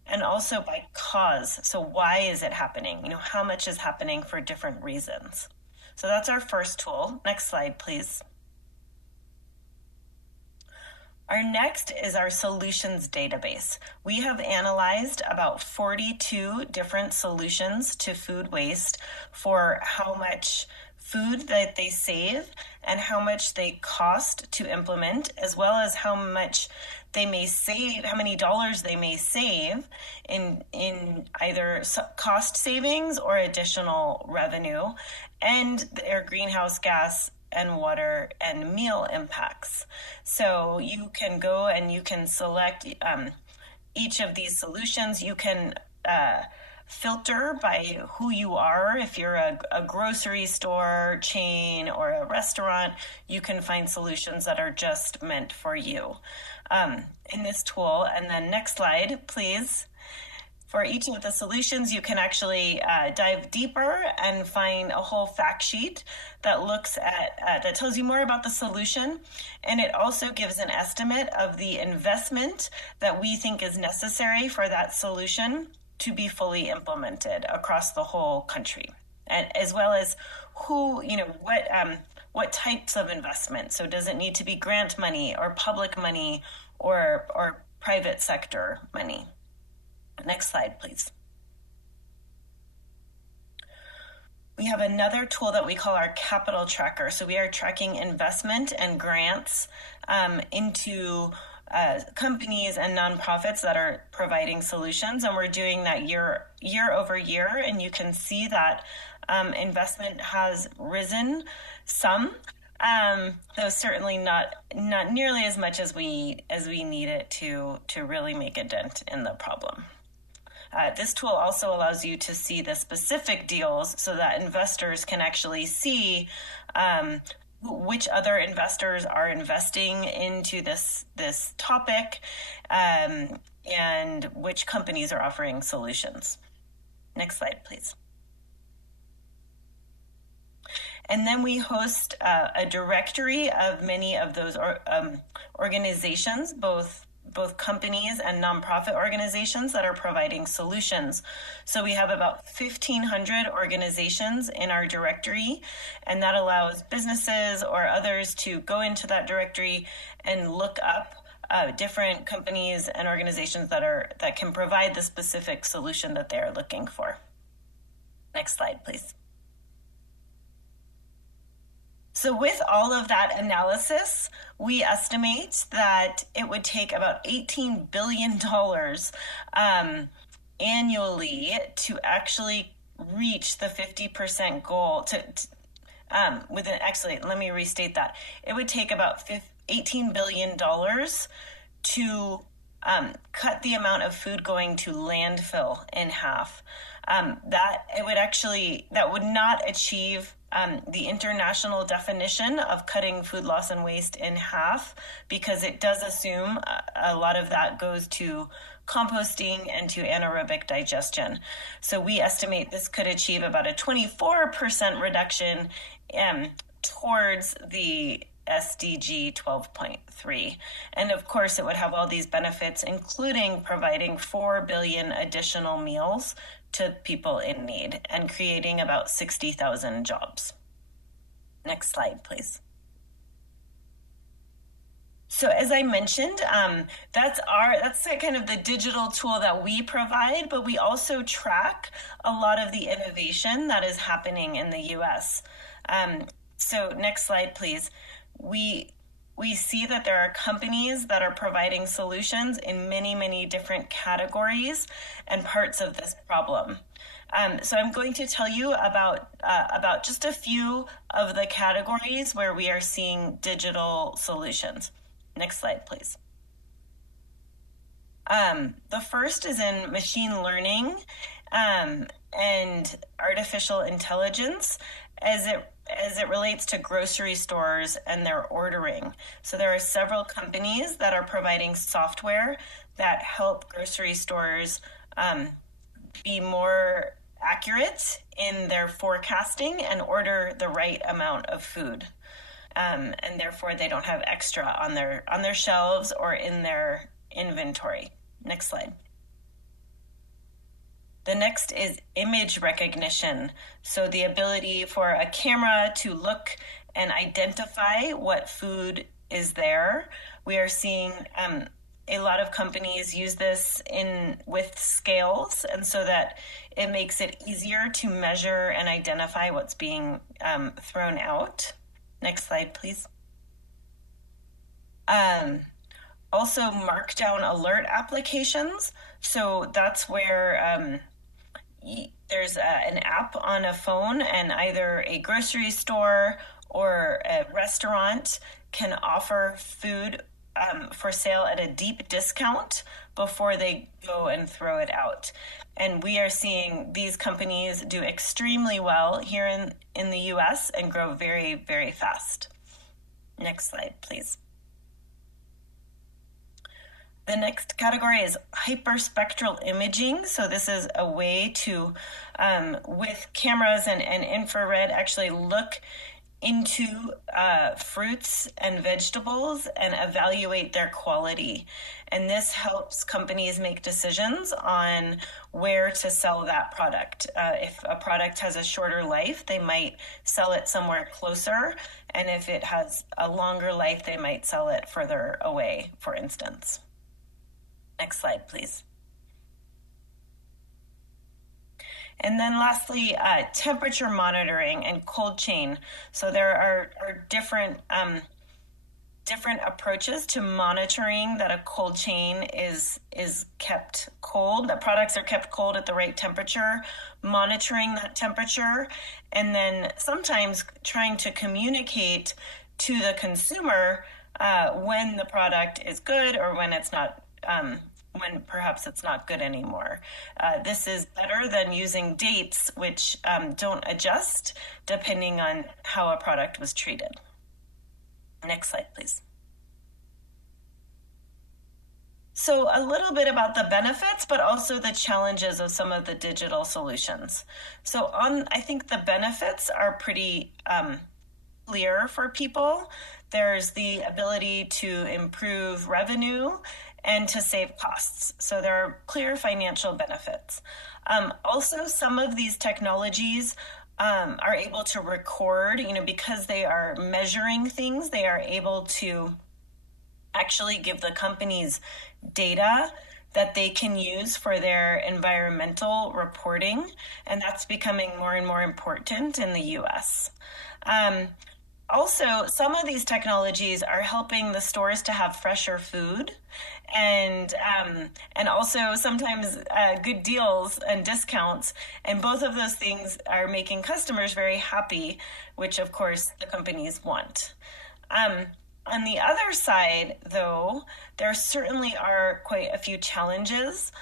and also by cause. So why is it happening? How much is happening for different reasons? So that's our first tool. Next slide, please. Our next is our solutions database. We have analyzed about 42 different solutions to food waste for how much food that they save and how much they cost to implement, as well as how much they may save, how many dollars they may save in either cost savings or additional revenue, and their greenhouse gas and water and meal impacts. So you can go and you can select each of these solutions. You can filter by who you are. If you're a grocery store chain or a restaurant, you can find solutions that are just meant for you in this tool. And then next slide, please. For each of the solutions, you can actually dive deeper and find a whole fact sheet that looks at, that tells you more about the solution. And it also gives an estimate of the investment that we think is necessary for that solution to be fully implemented across the whole country. And as well as what types of investment. So does it need to be grant money or public money or private sector money? Next slide, please. We have another tool that we call our capital tracker. So we are tracking investment and grants into companies and nonprofits that are providing solutions, and we're doing that year over year. And you can see that investment has risen some, though certainly not nearly as much as we need it to really make a dent in the problem. This tool also allows you to see the specific deals so that investors can actually see which other investors are investing into this topic and which companies are offering solutions. Next slide, please. And then we host a directory of many of those organizations, both companies and nonprofit organizations that are providing solutions. So we have about 1,500 organizations in our directory, and that allows businesses or others to go into that directory and look up different companies and organizations that can provide the specific solution that they are looking for. Next slide, please. So with all of that analysis, we estimate that it would take about $18 billion annually to actually reach the 50% goal. Actually, let me restate that. It would take about $18 billion to cut the amount of food going to landfill in half. That would not achieve the international definition of cutting food loss and waste in half, because it does assume a lot of that goes to composting and to anaerobic digestion. So we estimate this could achieve about a 24% reduction towards the SDG 12.3. And of course, it would have all these benefits, including providing 4 billion additional meals to people in need and creating about 60,000 jobs. Next slide, please. So as I mentioned, that's kind of the digital tool that we provide, but we also track a lot of the innovation that is happening in the US. So next slide, please. We see that there are companies that are providing solutions in many, many different categories and parts of this problem. So I'm going to tell you about just a few of the categories where we are seeing digital solutions. Next slide, please. The first is in machine learning and artificial intelligence as it relates to grocery stores and their ordering. So there are several companies that are providing software that help grocery stores be more accurate in their forecasting and order the right amount of food. And therefore they don't have extra on their shelves or in their inventory. Next slide. The next is image recognition. So the ability for a camera to look and identify what food is there. We are seeing a lot of companies use this with scales, and so that it makes it easier to measure and identify what's being thrown out. Next slide, please. Also, markdown alert applications. So that's where there's an app on a phone, and either a grocery store or a restaurant can offer food for sale at a deep discount before they go and throw it out. And we are seeing these companies do extremely well here in the US and grow very, very fast. Next slide, please. The next category is hyperspectral imaging. So this is a way to, with cameras and infrared, actually look into fruits and vegetables and evaluate their quality. And this helps companies make decisions on where to sell that product. If a product has a shorter life, they might sell it somewhere closer. And if it has a longer life, they might sell it further away, for instance. Next slide, please. And then lastly, temperature monitoring and cold chain. So there are different approaches to monitoring that a cold chain is kept cold, that products are kept cold at the right temperature, monitoring that temperature, and then sometimes trying to communicate to the consumer when the product is good or when it's not, when perhaps it's not good anymore. This is better than using dates, which don't adjust depending on how a product was treated. Next slide, please. So a little bit about the benefits, but also the challenges of some of the digital solutions. So I think the benefits are pretty clear for people. There's the ability to improve revenue and to save costs. So there are clear financial benefits. Also, some of these technologies are able to record, because they are measuring things, they are able to actually give the companies data that they can use for their environmental reporting. And that's becoming more and more important in the US. Also, some of these technologies are helping the stores to have fresher food and also sometimes good deals and discounts. And both of those things are making customers very happy, which of course the companies want. On the other side, though, there certainly are quite a few challenges.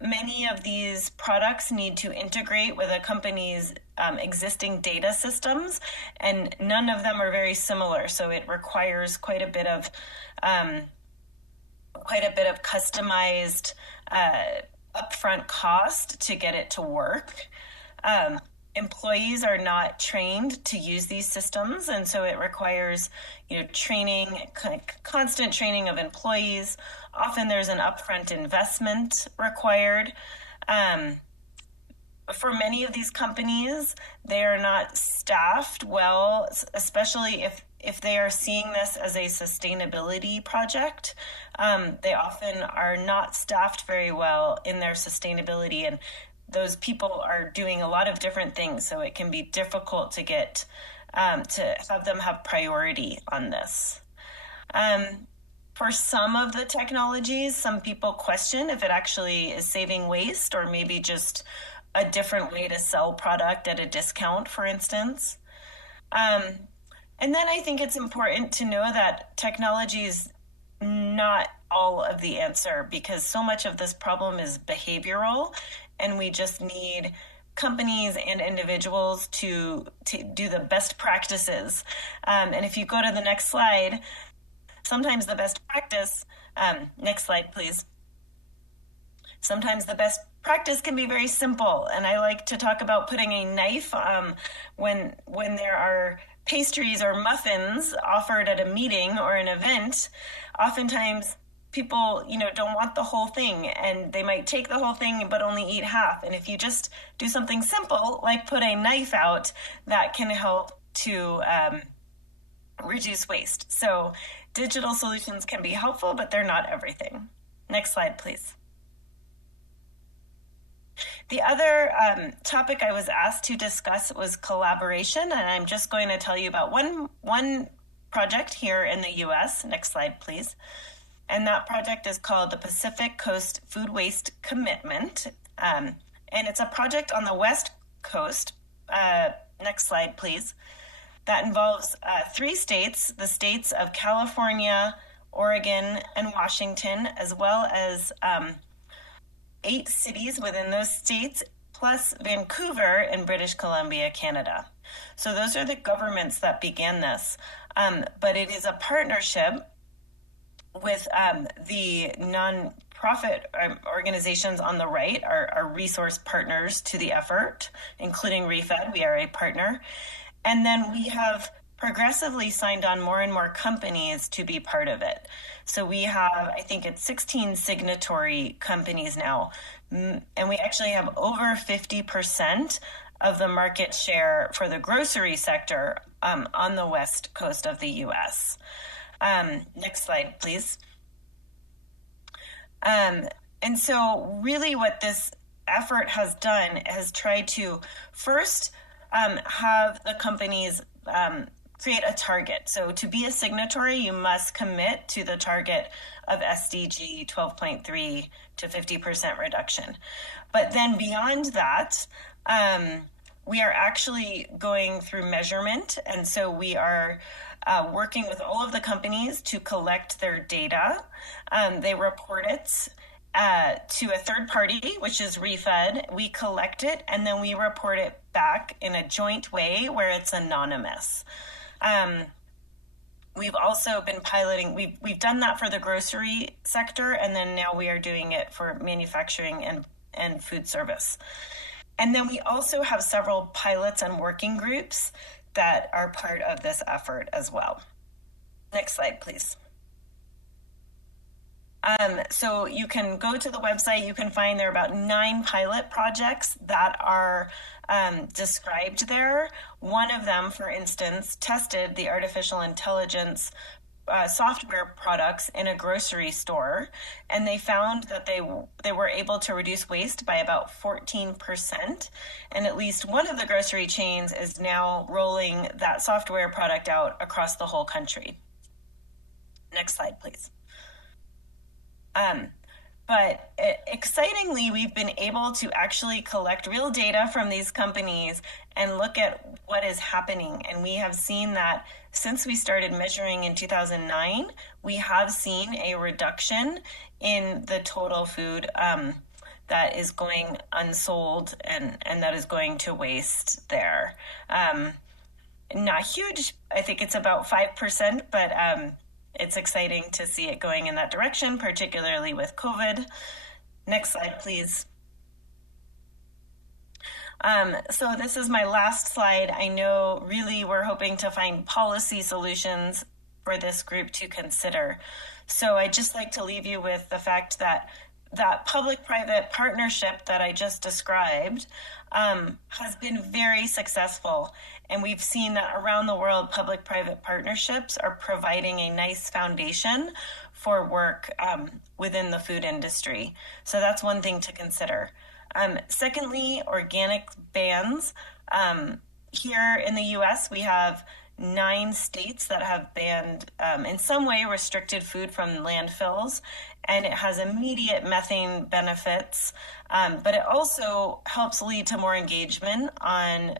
Many of these products need to integrate with a company's existing data systems, and none of them are very similar. So it requires quite a bit of customized upfront cost to get it to work. Employees are not trained to use these systems, and so it requires, training, constant training of employees. Often there's an upfront investment required. For many of these companies, they are not staffed well, especially if they are seeing this as a sustainability project. They often are not staffed very well in their sustainability, and those people are doing a lot of different things, so it can be difficult to get to have them have priority on this. For some of the technologies, some people question if it actually is saving waste or maybe just a different way to sell product at a discount, for instance. And then I think it's important to know that technology is not all of the answer, because so much of this problem is behavioral, and we just need companies and individuals to do the best practices. And if you go to the next slide, sometimes the best practice, next slide, please. Sometimes the best practice can be very simple. And I like to talk about putting a knife when there are pastries or muffins offered at a meeting or an event. Oftentimes people, don't want the whole thing, and they might take the whole thing but only eat half. And if you just do something simple, like put a knife out, that can help to reduce waste. So digital solutions can be helpful, but they're not everything. Next slide, please. The other topic I was asked to discuss was collaboration, and I'm just going to tell you about one project here in the US. Next slide, please. And that project is called the Pacific Coast Food Waste Commitment. And it's a project on the West Coast. Next slide, please. That involves 3 states, the states of California, Oregon, and Washington, as well as 8 cities within those states, plus Vancouver in British Columbia, Canada. So those are the governments that began this. But it is a partnership with the nonprofit organizations on the right, are resource partners to the effort, including ReFed. We are a partner. And then we have progressively signed on more and more companies to be part of it. So we have, I think it's 16 signatory companies now, and we actually have over 50% of the market share for the grocery sector on the west coast of the US. Next slide, please. And so really what this effort has done is try to first have the companies create a target. So to be a signatory, you must commit to the target of SDG 12.3 to 50% reduction. But then beyond that, we are actually going through measurement. And so we are working with all of the companies to collect their data. They report it to a third party, which is ReFed. We collect it, and then we report it back in a joint way where it's anonymous. We've also been piloting, we've done that for the grocery sector, and then now we are doing it for manufacturing and food service. And then we also have several pilots and working groups that are part of this effort as well. Next slide, please. So you can go to the website, you can find there are about 9 pilot projects that are described there. One of them, for instance, tested the artificial intelligence software products in a grocery store, and they found that they were able to reduce waste by about 14%. And at least one of the grocery chains is now rolling that software product out across the whole country. Next slide, please. But excitingly, we've been able to actually collect real data from these companies and look at what is happening. And we have seen that since we started measuring in 2009, we have seen a reduction in the total food that is going unsold and that is going to waste there. Not huge. I think it's about 5%, but it's exciting to see it going in that direction, particularly with COVID. Next slide, please. So this is my last slide. I know really we're hoping to find policy solutions for this group to consider. So I'd just like to leave you with the fact that that public-private partnership that I just described has been very successful. And we've seen that around the world, public-private partnerships are providing a nice foundation for work within the food industry. So that's one thing to consider. Secondly, organic bans. Here in the US, we have 9 states that have banned, in some way, restricted food from landfills, and it has immediate methane benefits, but it also helps lead to more engagement on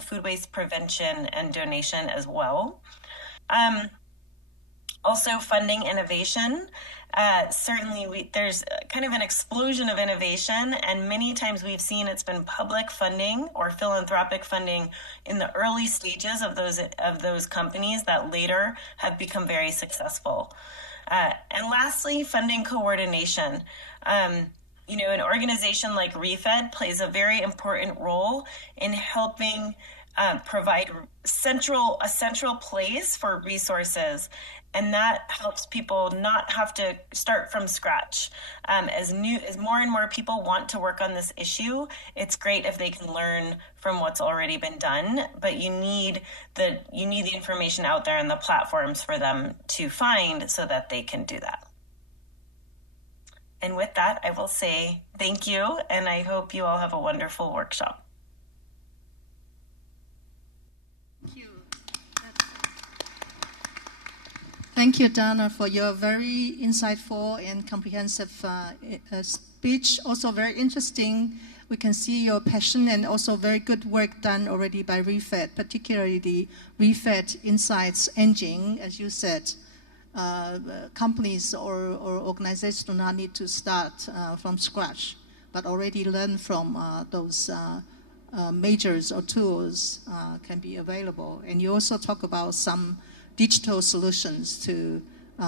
food waste prevention and donation as well. Also, funding innovation. Certainly, there's kind of an explosion of innovation, and many times we've seen it's been public funding or philanthropic funding in the early stages of those companies that later have become very successful. And lastly, funding coordination. You know, an organization like ReFed plays a very important role in helping provide a central place for resources. And that helps people not have to start from scratch. As more and more people want to work on this issue, it's great if they can learn from what's already been done, but you need the information out there and the platforms for them to find so that they can do that. And with that, I will say thank you, and I hope you all have a wonderful workshop. Thank you, Dana, for your very insightful and comprehensive speech. Also very interesting. We can see your passion and also very good work done already by ReFed, particularly the ReFed Insights engine. As you said, companies or organizations do not need to start from scratch, but already learn from those measures or tools can be available. And you also talk about some digital solutions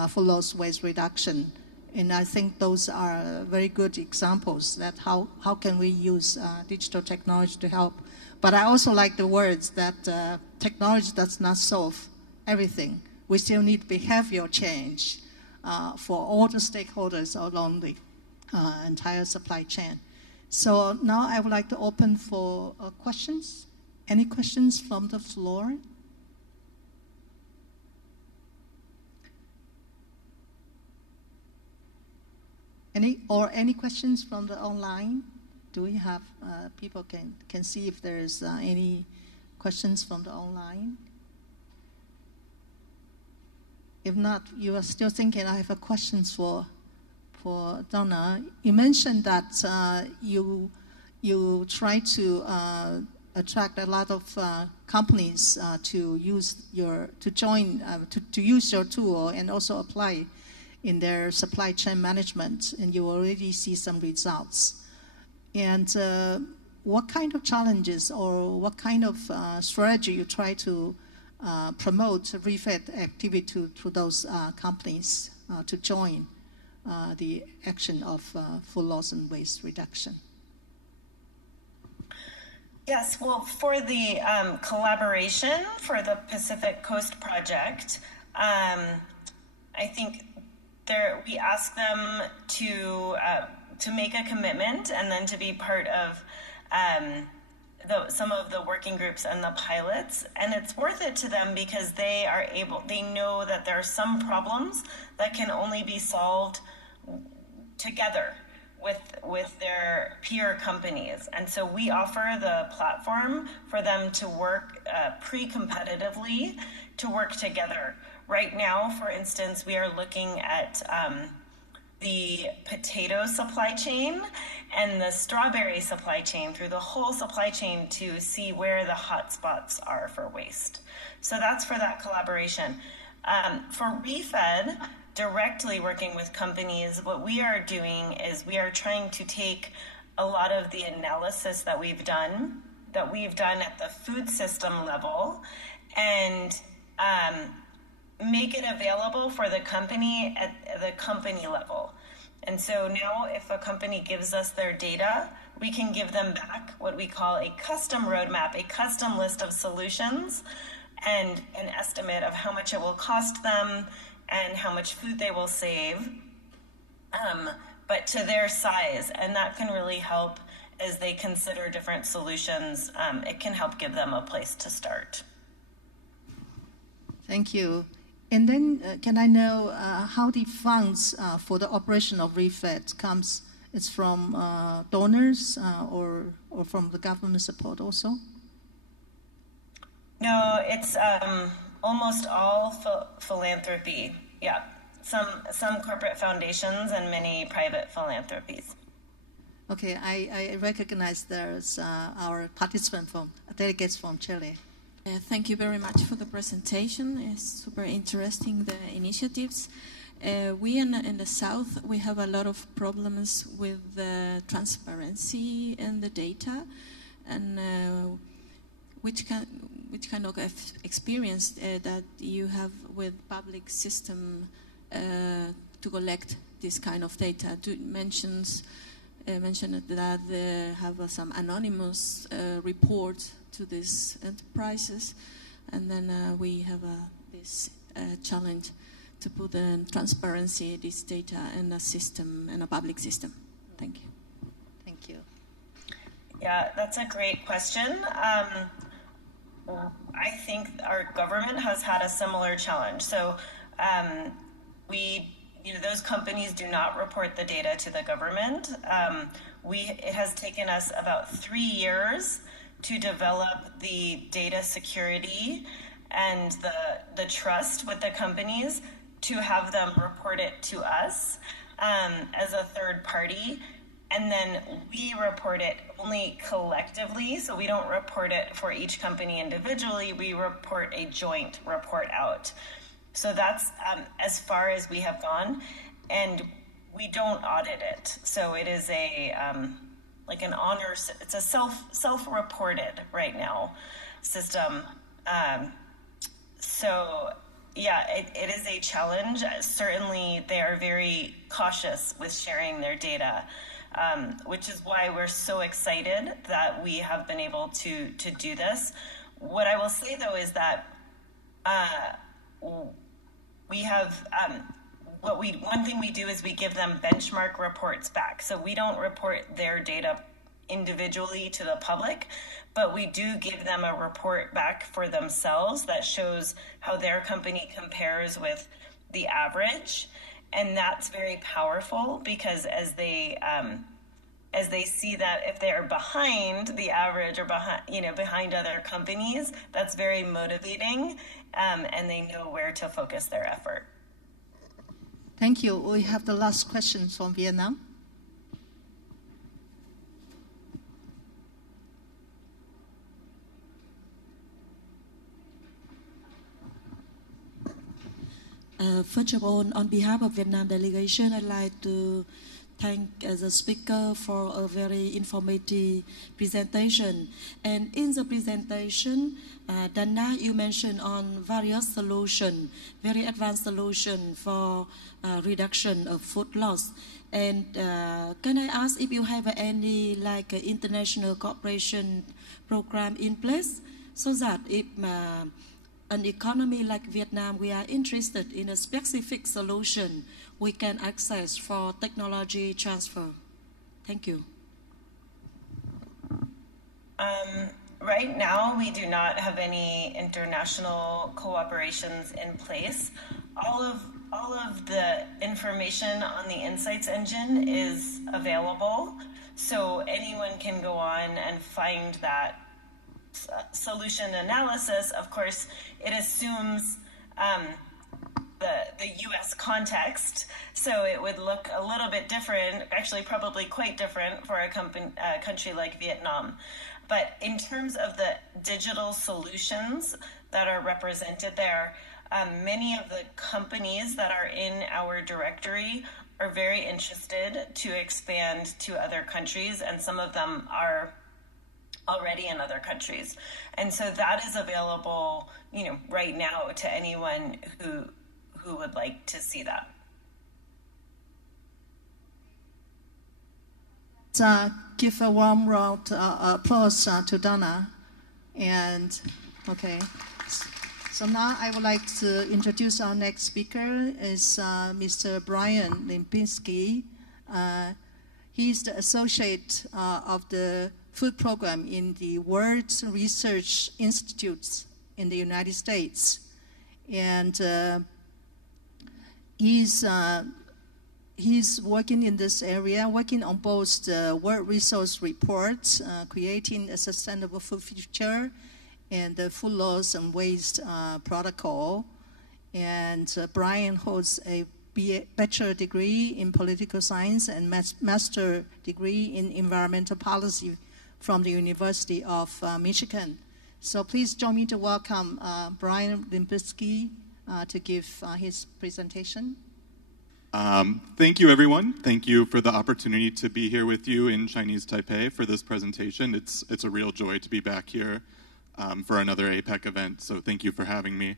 for loss waste reduction. And I think those are very good examples that how can we use digital technology to help. But I also like the words that technology does not solve everything. We still need behavioral change for all the stakeholders along the entire supply chain. So now I would like to open for questions. Any questions from the floor? Any questions from the online? Do we have people can see if there's any questions from the online? If not, you are still thinking. I have a question for Donna. You mentioned that you try to attract a lot of companies to use your tool and also apply in their supply chain management, and you already see some results. And what kind of challenges or what kind of strategy you try to promote REFED activity to those companies to join the action of food loss and waste reduction? Yes, well, for the collaboration for the Pacific Coast Project, I think we ask them to make a commitment and then to be part of some of the working groups and the pilots, and it's worth it to them because they know that there are some problems that can only be solved together with their peer companies. And so we offer the platform for them to work pre-competitively, to work together. Right now, for instance, we are looking at the potato supply chain and the strawberry supply chain, through the whole supply chain, to see where the hot spots are for waste. So that's for that collaboration. For REFED, directly working with companies, what we are doing is we are trying to take a lot of the analysis that we've done at the food system level and make it available for the company at the company level. And so now if a company gives us their data, we can give them back what we call a custom roadmap, a custom list of solutions, and an estimate of how much it will cost them and how much food they will save, but to their size. And that can really help as they consider different solutions. It can help give them a place to start. Thank you. And then can I know how the funds for the operation of REFED comes? It's from donors or from the government support also? No, it's almost all philanthropy. Yeah, some corporate foundations and many private philanthropies. Okay, I recognize there's our delegates from Chile. Thank you very much for the presentation. It's super interesting, the initiatives. We in the South, we have a lot of problems with the transparency and the data, and which kind of experience that you have with public system to collect this kind of data? mentioned that they have some anonymous reports to these enterprises, and then we have this challenge to put the transparency, this data in a system, in a public system. Thank you. Thank you. Yeah, that's a great question. I think our government has had a similar challenge. So those companies do not report the data to the government. It has taken us about 3 years to develop the data security and the trust with the companies to have them report it to us as a third party. And then we report it only collectively, so we don't report it for each company individually. We report a joint report out. So that's as far as we have gone, and we don't audit it. So it is like an honor. It's a self-reported right now system. So yeah, it is a challenge. Certainly, they are very cautious with sharing their data. Which is why we're so excited that we have been able to do this. what I will say though is that we have one thing we do is we give them benchmark reports back. So we don't report their data individually to the public, but we do give them a report back for themselves that shows how their company compares with the average. And that's very powerful because as they see that if they're behind the average or behind other companies, that's very motivating, and they know where to focus their effort. Thank you. We have the last question from Vietnam. First of all, on behalf of Vietnam delegation, I'd like to thank the speaker for a very informative presentation. And in the presentation, Dana, you mentioned on various solutions, very advanced solutions for reduction of food loss. And can I ask if you have any international cooperation program in place so that if an economy like Vietnam, we are interested in a specific solution we can access for technology transfer? Thank you. Right now, we do not have any international cooperations in place. All of the information on the Insights Engine is available, so anyone can go on and find that solution analysis. Of course, it assumes the U.S. context, so it would look a little bit different, actually probably quite different for a country like Vietnam. But in terms of the digital solutions that are represented there, many of the companies that are in our directory are very interested to expand to other countries, and some of them are already in other countries. And so that is available, right now to anyone who would like to see that. Give a warm round of applause to Dana. And okay, so now I would like to introduce our next speaker is Mr. Brian Limpinski. He's the associate of the food program in the World Research Institutes in the United States. And he's working in this area, working on both the World Resource Report, creating a sustainable food future, and the Food Loss and Waste Protocol. And Brian holds a bachelor degree in political science and master degree in environmental policy from the University of Michigan. So please join me to welcome Brian Limpinski to give his presentation. Thank you, everyone. Thank you for the opportunity to be here with you in Chinese Taipei for this presentation. It's a real joy to be back here for another APEC event, so thank you for having me.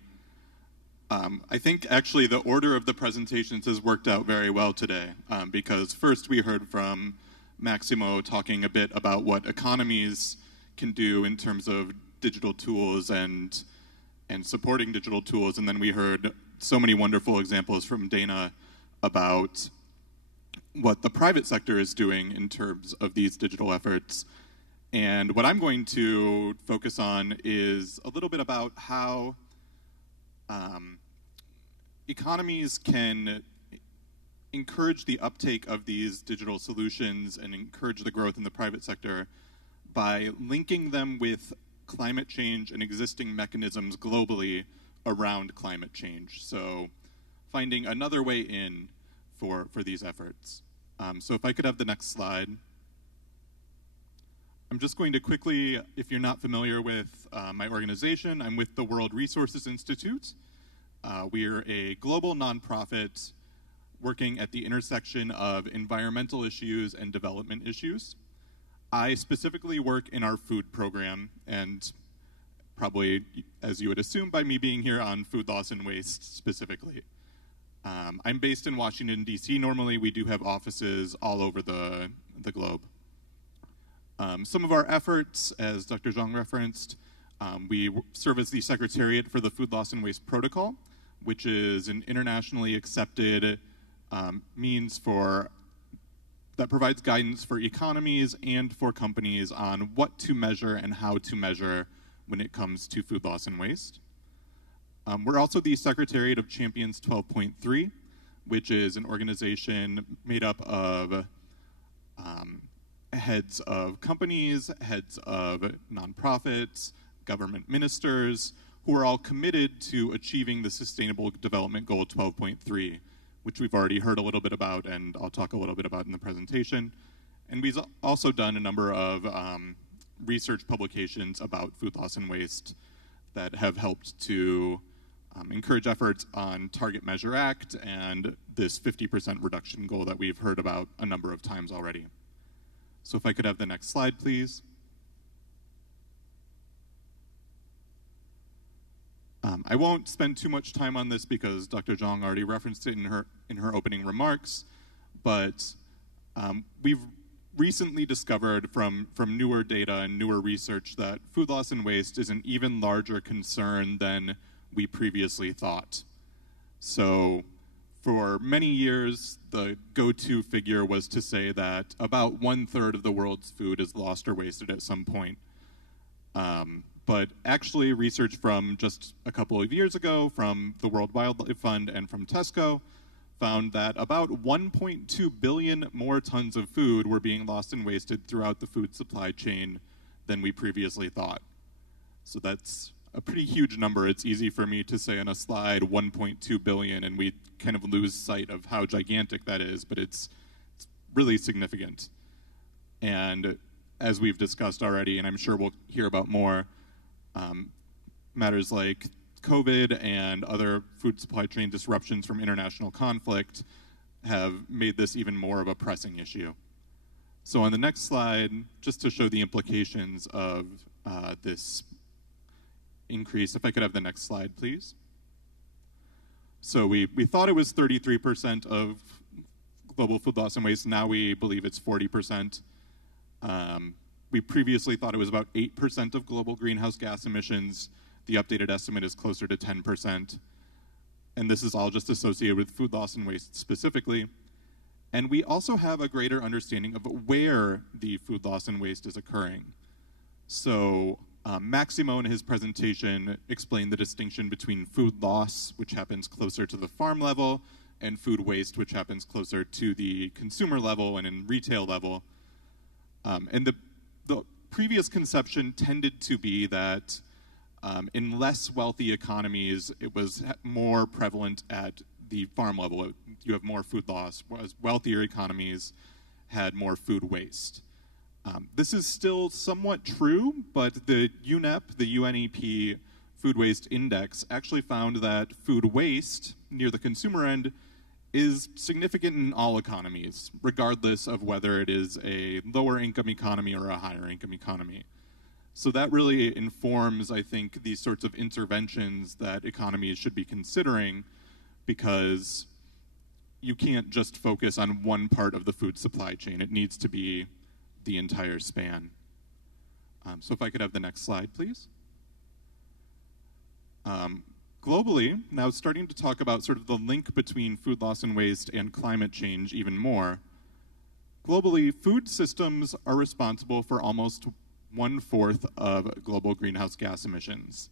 I think actually the order of the presentations has worked out very well today because first we heard from Maximo talking a bit about what economies can do in terms of digital tools and supporting digital tools, and then we heard so many wonderful examples from Dana about what the private sector is doing in terms of these digital efforts. And what I'm going to focus on is a little bit about how economies can encourage the uptake of these digital solutions and encourage the growth in the private sector by linking them with climate change and existing mechanisms globally around climate change. So finding another way in for these efforts. So if I could have the next slide. I'm just going to quickly, if you're not familiar with my organization, I'm with the World Resources Institute. We're a global nonprofit working at the intersection of environmental issues and development issues. I specifically work in our food program, and probably, as you would assume by me being here, on food loss and waste specifically. I'm based in Washington, D.C. Normally, we do have offices all over the globe. Some of our efforts, as Dr. Zhang referenced, We serve as the Secretariat for the Food Loss and Waste Protocol, which is an internationally accepted means that provides guidance for economies and for companies on what to measure and how to measure when it comes to food loss and waste. We're also the Secretariat of Champions 12.3, which is an organization made up of heads of companies, heads of nonprofits, government ministers, who are all committed to achieving the Sustainable Development Goal 12.3, which we've already heard a little bit about and I'll talk a little bit about in the presentation. And we've also done a number of research publications about food loss and waste that have helped to encourage efforts on Target Measure Act and this 50% reduction goal that we've heard about a number of times already. So if I could have the next slide, please. I won't spend too much time on this because Dr. Zhang already referenced it in her opening remarks, but we've recently discovered from newer data and newer research that food loss and waste is an even larger concern than we previously thought. So for many years, the go-to figure was to say that about 1/3 of the world's food is lost or wasted at some point. But actually, research from just a couple of years ago from the World Wildlife Fund and from Tesco found that about 1.2 billion more tons of food were being lost and wasted throughout the food supply chain than we previously thought. So that's a pretty huge number. It's easy for me to say on a slide 1.2 billion, and we kind of lose sight of how gigantic that is, but it's really significant. And as we've discussed already, and I'm sure we'll hear about more, matters like COVID and other food supply chain disruptions from international conflict have made this even more of a pressing issue. So on the next slide, just to show the implications of this increase, if I could have the next slide, please. So we thought it was 33% of global food loss and waste. Now we believe it's 40%. We previously thought it was about 8% of global greenhouse gas emissions. The updated estimate is closer to 10%. And this is all just associated with food loss and waste specifically. And we also have a greater understanding of where the food loss and waste is occurring. So Maximo in his presentation explained the distinction between food loss, which happens closer to the farm level, and food waste, which happens closer to the consumer level and in retail level. And the previous conception tended to be that in less wealthy economies, it was more prevalent at the farm level. You have more food loss, whereas wealthier economies had more food waste. This is still somewhat true, but the UNEP, the UNEP Food Waste Index, actually found that food waste near the consumer end is significant in all economies, regardless of whether it is a lower income economy or a higher income economy. So that really informs, I think, these sorts of interventions that economies should be considering, because you can't just focus on one part of the food supply chain. It needs to be the entire span. So if I could have the next slide, please. Globally, now starting to talk about sort of the link between food loss and waste and climate change even more. Globally, food systems are responsible for almost 1/4 of global greenhouse gas emissions.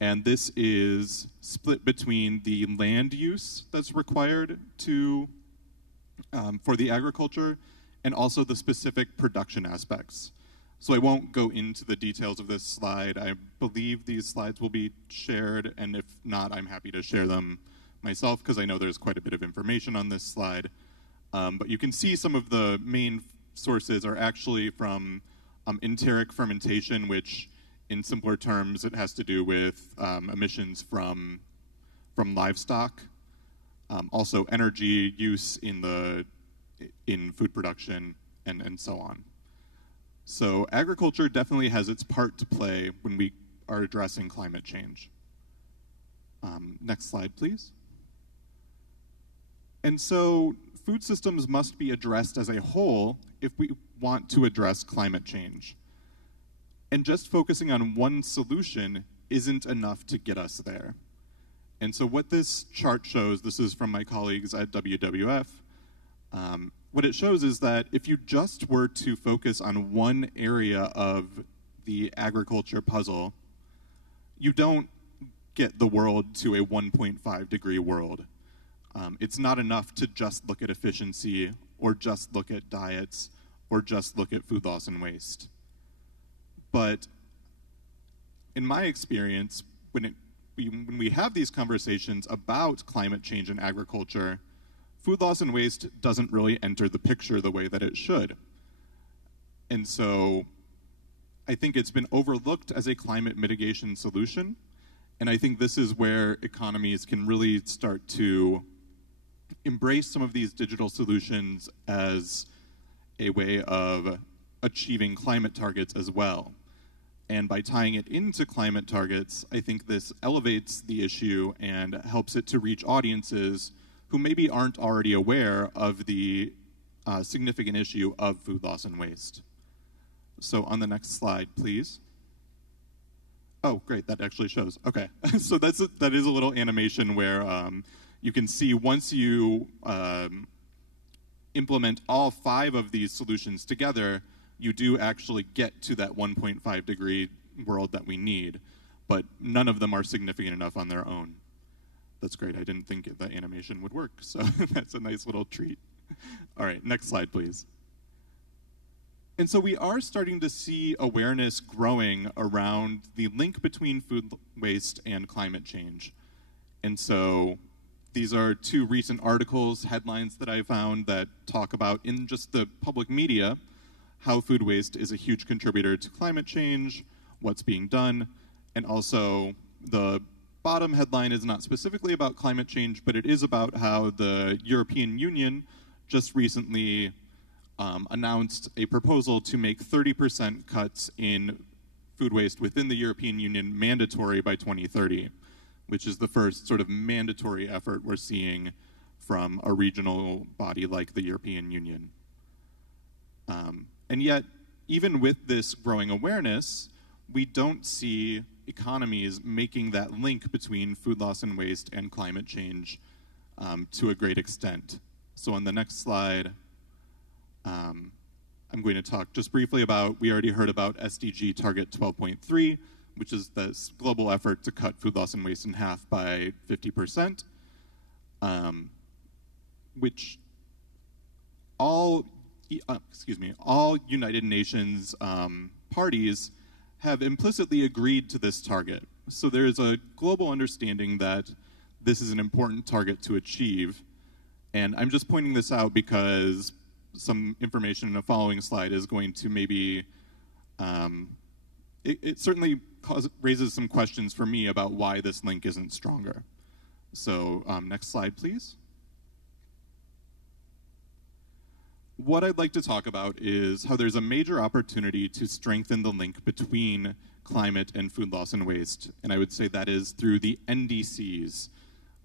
And this is split between the land use that's required for the agriculture and also the specific production aspects. So I won't go into the details of this slide. I believe these slides will be shared, and if not, I'm happy to share them myself because I know there's quite a bit of information on this slide. But you can see some of the main sources are actually from enteric fermentation, which in simpler terms, it has to do with emissions from livestock, also energy use in food production, and so on. So agriculture definitely has its part to play when we are addressing climate change. Next slide, please. And so food systems must be addressed as a whole if we want to address climate change. And just focusing on one solution isn't enough to get us there. And so what this chart shows, this is from my colleagues at WWF, what it shows is that if you just were to focus on one area of the agriculture puzzle, you don't get the world to a 1.5 degree world. It's not enough to just look at efficiency or just look at diets or just look at food loss and waste. But in my experience, when we have these conversations about climate change and agriculture, food loss and waste doesn't really enter the picture the way that it should. And so I think it's been overlooked as a climate mitigation solution. And I think this is where economies can really start to embrace some of these digital solutions as a way of achieving climate targets as well. And by tying it into climate targets, I think this elevates the issue and helps it to reach audiences who maybe aren't already aware of the significant issue of food loss and waste. So on the next slide, please. Oh, great, that actually shows. Okay, so that is a little animation where you can see once you implement all 5 of these solutions together, you do actually get to that 1.5 degree world that we need, but none of them are significant enough on their own. That's great, I didn't think the animation would work, so that's a nice little treat. All right, next slide, please. And so we are starting to see awareness growing around the link between food waste and climate change. And so these are 2 recent articles, headlines that I found that talk about, in just the public media, how food waste is a huge contributor to climate change, what's being done, and also the bottom headline is not specifically about climate change, but it is about how the European Union just recently announced a proposal to make 30% cuts in food waste within the European Union mandatory by 2030, which is the first sort of mandatory effort we're seeing from a regional body like the European Union. And yet, even with this growing awareness, we don't see economies making that link between food loss and waste and climate change to a great extent. So on the next slide, I'm going to talk just briefly about, we already heard about SDG Target 12.3, which is this global effort to cut food loss and waste in half by 50%, which all United Nations parties have implicitly agreed to this target. So there's a global understanding that this is an important target to achieve. And I'm just pointing this out because some information in the following slide is going to maybe, it certainly raises some questions for me about why this link isn't stronger. So next slide, please. What I'd like to talk about is how there's a major opportunity to strengthen the link between climate and food loss and waste. And I would say that is through the NDCs,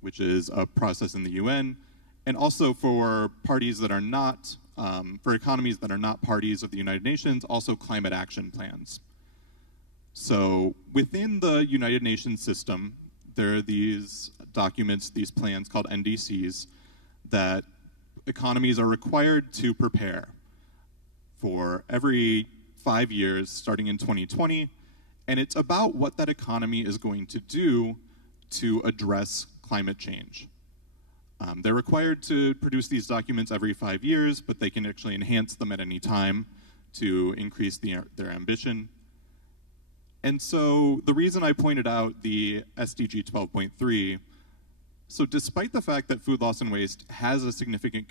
which is a process in the UN, and also for parties that are not, for economies that are not parties of the United Nations, also climate action plans. So within the United Nations system, there are these documents, these plans called NDCs, that economies are required to prepare for every 5 years, starting in 2020, and it's about what that economy is going to do to address climate change. They're required to produce these documents every 5 years, but they can actually enhance them at any time to increase their ambition. And so the reason I pointed out the SDG 12.3, so despite the fact that food loss and waste has a significant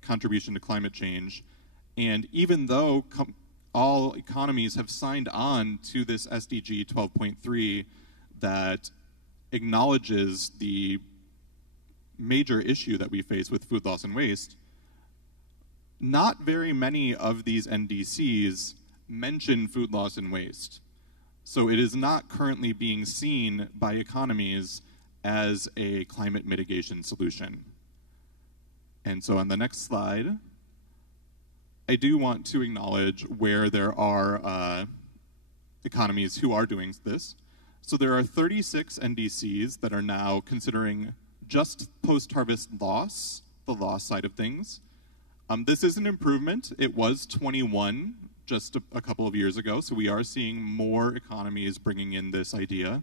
contribution to climate change, and even though all economies have signed on to this SDG 12.3 that acknowledges the major issue that we face with food loss and waste, not very many of these NDCs mention food loss and waste. So it is not currently being seen by economies as a climate mitigation solution. And so on the next slide, I do want to acknowledge where there are economies who are doing this. So there are 36 NDCs that are now considering just post-harvest loss, the loss side of things. This is an improvement. It was 21 just a couple of years ago, so we are seeing more economies bringing in this idea.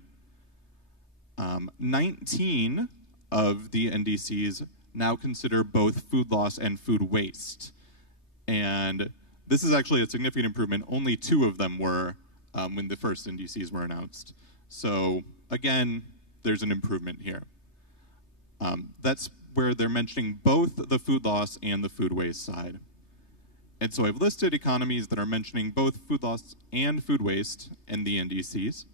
19 of the NDCs now consider both food loss and food waste. And this is actually a significant improvement. Only 2 of them were when the first NDCs were announced. So again, there's an improvement here. That's where they're mentioning both the food loss and the food waste side. And so I've listed economies that are mentioning both food loss and food waste in the NDCs.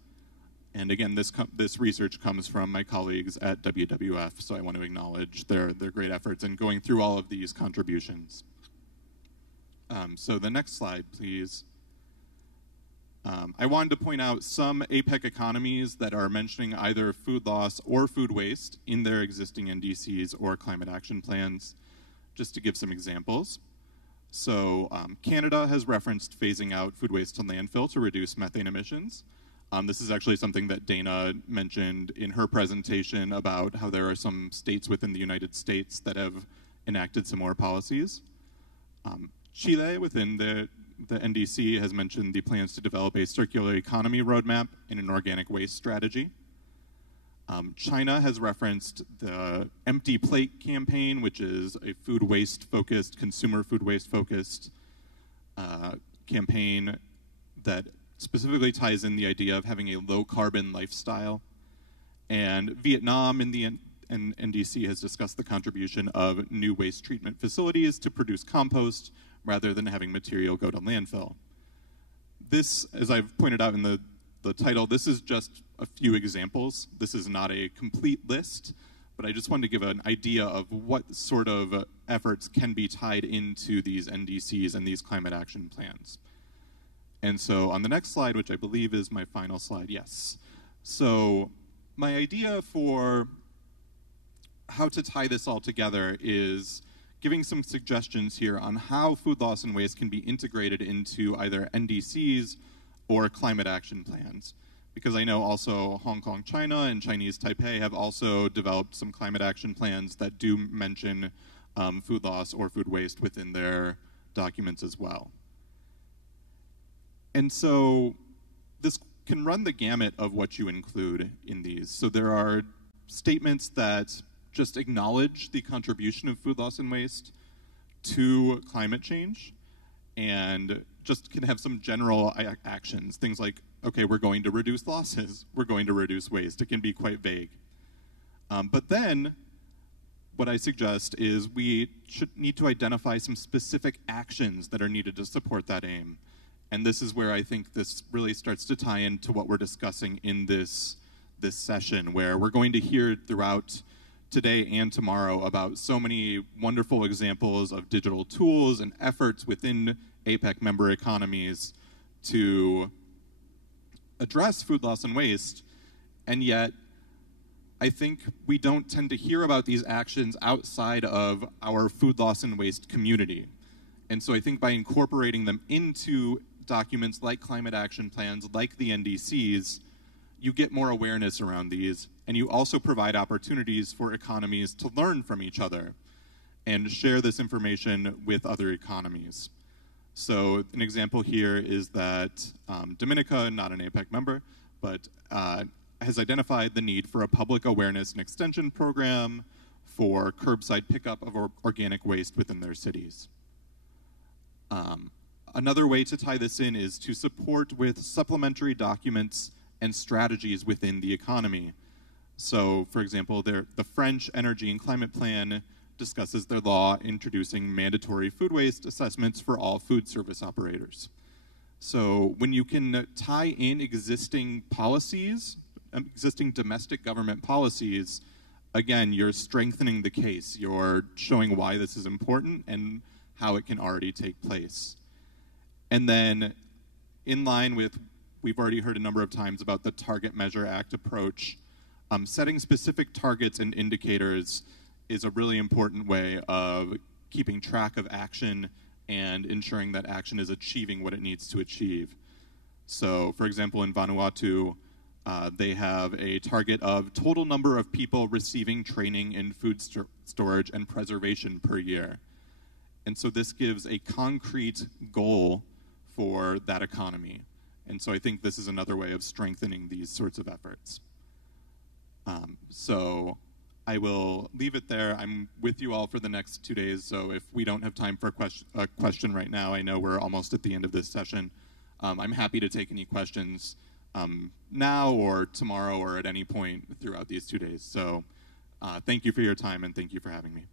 And again, this research comes from my colleagues at WWF, so I want to acknowledge their great efforts in going through all of these contributions. So the next slide, please. I wanted to point out some APEC economies that are mentioning either food loss or food waste in their existing NDCs or climate action plans, just to give some examples. So Canada has referenced phasing out food waste to landfill to reduce methane emissions. This is actually something that Dana mentioned in her presentation about how there are some states within the United States that have enacted similar policies. Chile, within the NDC, has mentioned the plans to develop a circular economy roadmap and an organic waste strategy. China has referenced the Empty Plate campaign, which is a food waste-focused, consumer food waste-focused campaign that specifically ties in the idea of having a low-carbon lifestyle. And Vietnam in the NDC has discussed the contribution of new waste treatment facilities to produce compost rather than having material go to landfill. This, as I've pointed out in the title, this is just a few examples. This is not a complete list, but I just wanted to give an idea of what sort of efforts can be tied into these NDCs and these climate action plans. And so on the next slide, which I believe is my final slide, yes. So my idea for how to tie this all together is giving some suggestions here on how food loss and waste can be integrated into either NDCs or climate action plans. Because I know also Hong Kong, China, and Chinese Taipei have also developed some climate action plans that do mention food loss or food waste within their documents as well. And so this can run the gamut of what you include in these. So there are statements that just acknowledge the contribution of food loss and waste to climate change and just can have some general actions, things like, okay, we're going to reduce losses, we're going to reduce waste. It can be quite vague. But then what I suggest is we should need to identify some specific actions that are needed to support that aim. And this is where I think this really starts to tie into what we're discussing in this session, where we're going to hear throughout today and tomorrow about so many wonderful examples of digital tools and efforts within APEC member economies to address food loss and waste, and yet I think we don't tend to hear about these actions outside of our food loss and waste community. And so I think by incorporating them into documents like climate action plans, like the NDCs, you get more awareness around these, and you also provide opportunities for economies to learn from each other and share this information with other economies. So an example here is that Dominica, not an APEC member, but has identified the need for a public awareness and extension program for curbside pickup of organic waste within their cities. Another way to tie this in is to support with supplementary documents and strategies within the economy. So, for example, the French Energy and Climate Plan discusses their law introducing mandatory food waste assessments for all food service operators. So when you can tie in existing policies, existing domestic government policies, again, you're strengthening the case. You're showing why this is important and how it can already take place. And then in line with, we've already heard a number of times about the Target Measure Act approach, setting specific targets and indicators is a really important way of keeping track of action and ensuring that action is achieving what it needs to achieve. So, for example, in Vanuatu, they have a target of total number of people receiving training in food storage and preservation per year. And so this gives a concrete goal for that economy. And so I think this is another way of strengthening these sorts of efforts. So I will leave it there. I'm with you all for the next 2 days, so if we don't have time for a question right now, I know we're almost at the end of this session. I'm happy to take any questions now or tomorrow or at any point throughout these 2 days. So thank you for your time and thank you for having me.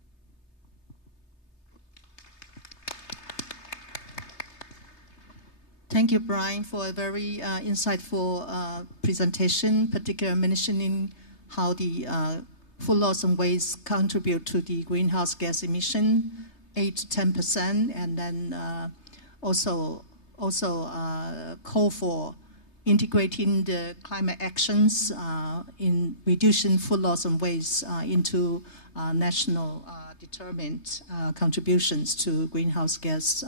Thank you, Brian, for a very insightful presentation, particularly mentioning how the food loss and waste contribute to the greenhouse gas emission, 8 to 10%, and then also call for integrating the climate actions in reducing food loss and waste into national determined contributions to greenhouse gas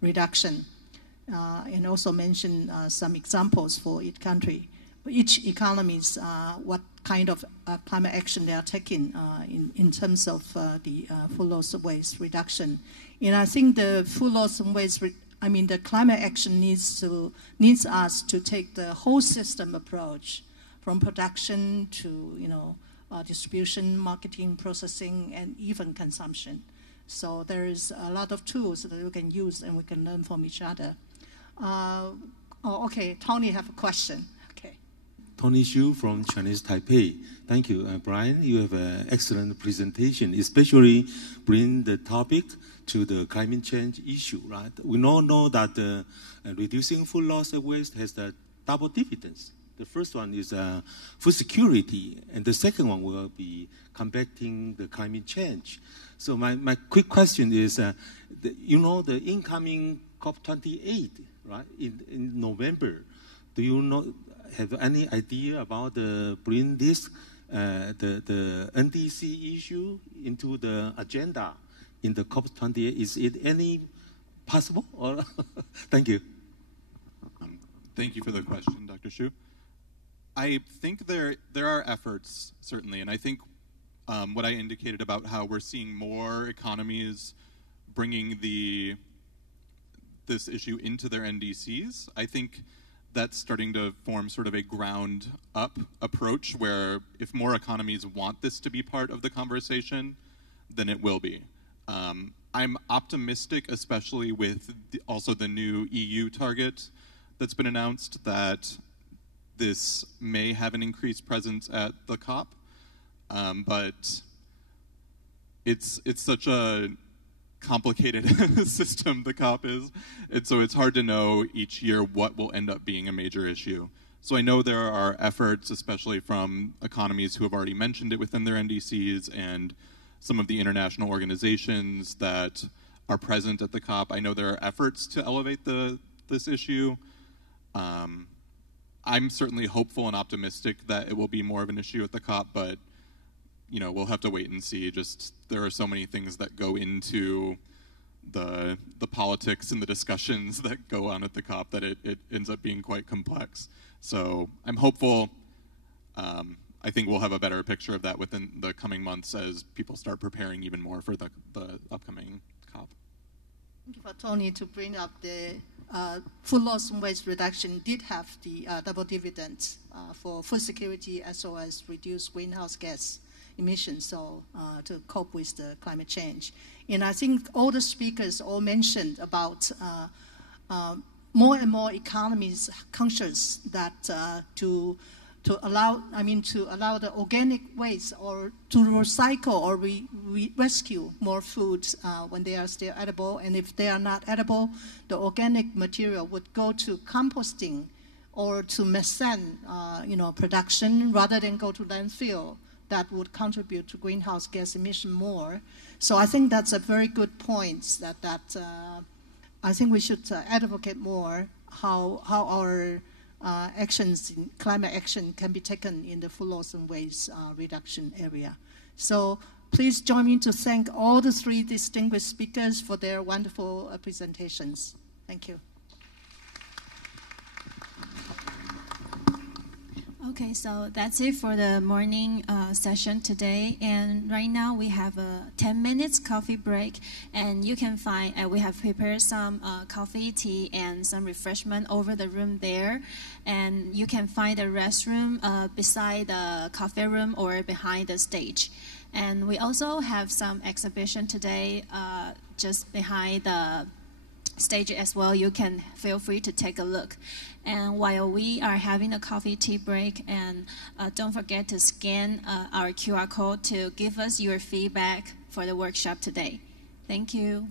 reduction. And also mention some examples for each country, each economies, what kind of climate action they are taking in terms of the food loss and waste reduction. And I think the food loss and waste, the climate action needs us to take the whole system approach, from production to distribution, marketing, processing, and even consumption. So there is a lot of tools that we can use and we can learn from each other. Okay, Tony have a question. Okay. Tony Xu from Chinese Taipei. Thank you, Brian. You have an excellent presentation, especially bring the topic to the climate change issue, right? We all know that reducing food loss and waste has the double dividends. The first one is food security, and the second one will be combating the climate change. So my quick question is, the incoming COP28, right, in November, do you have any idea about bring this, the NDC issue into the agenda in the COP28? Is it any possible? Or Thank you. Thank you for the question, Dr. Xu. I think there are efforts, certainly, and I think what I indicated about how we're seeing more economies bringing this issue into their NDCs, I think that's starting to form sort of a ground-up approach where if more economies want this to be part of the conversation, then it will be. I'm optimistic, especially with also the new EU target that's been announced, that this may have an increased presence at the COP, but it's such a complicated system the COP is, and so it's hard to know each year what will end up being a major issue. So I know there are efforts, especially from economies who have already mentioned it within their NDCs and some of the international organizations that are present at the COP. I know there are efforts to elevate this issue. I'm certainly hopeful and optimistic that it will be more of an issue at the COP, but we'll have to wait and see. Just there are so many things that go into the politics and the discussions that go on at the COP that it ends up being quite complex. So I'm hopeful. I think we'll have a better picture of that within the coming months as people start preparing even more for the upcoming COP. Thank you for Tony to bring up the food loss and waste reduction did have the double dividends for food security as well as reduce greenhouse gas emissions, so to cope with the climate change. And I think all the speakers all mentioned about more and more economies conscious that to allow the organic waste or to recycle or rescue more foods when they are still edible, and if they are not edible, the organic material would go to composting or to methane production rather than go to landfill. That would contribute to greenhouse gas emission more. So I think that's a very good point that I think we should advocate more how our actions in climate action can be taken in the food loss and waste reduction area. So please join me to thank all the three distinguished speakers for their wonderful presentations. Thank you. Okay, so that's it for the morning session today. And right now we have a 10 minutes coffee break. And you can find, we have prepared some coffee, tea, and some refreshment over the room there. And you can find the restroom beside the coffee room or behind the stage. And we also have some exhibition today just behind the stage as well. You can feel free to take a look. And while we are having a coffee tea break, and don't forget to scan our QR code to give us your feedback for the workshop today. Thank you.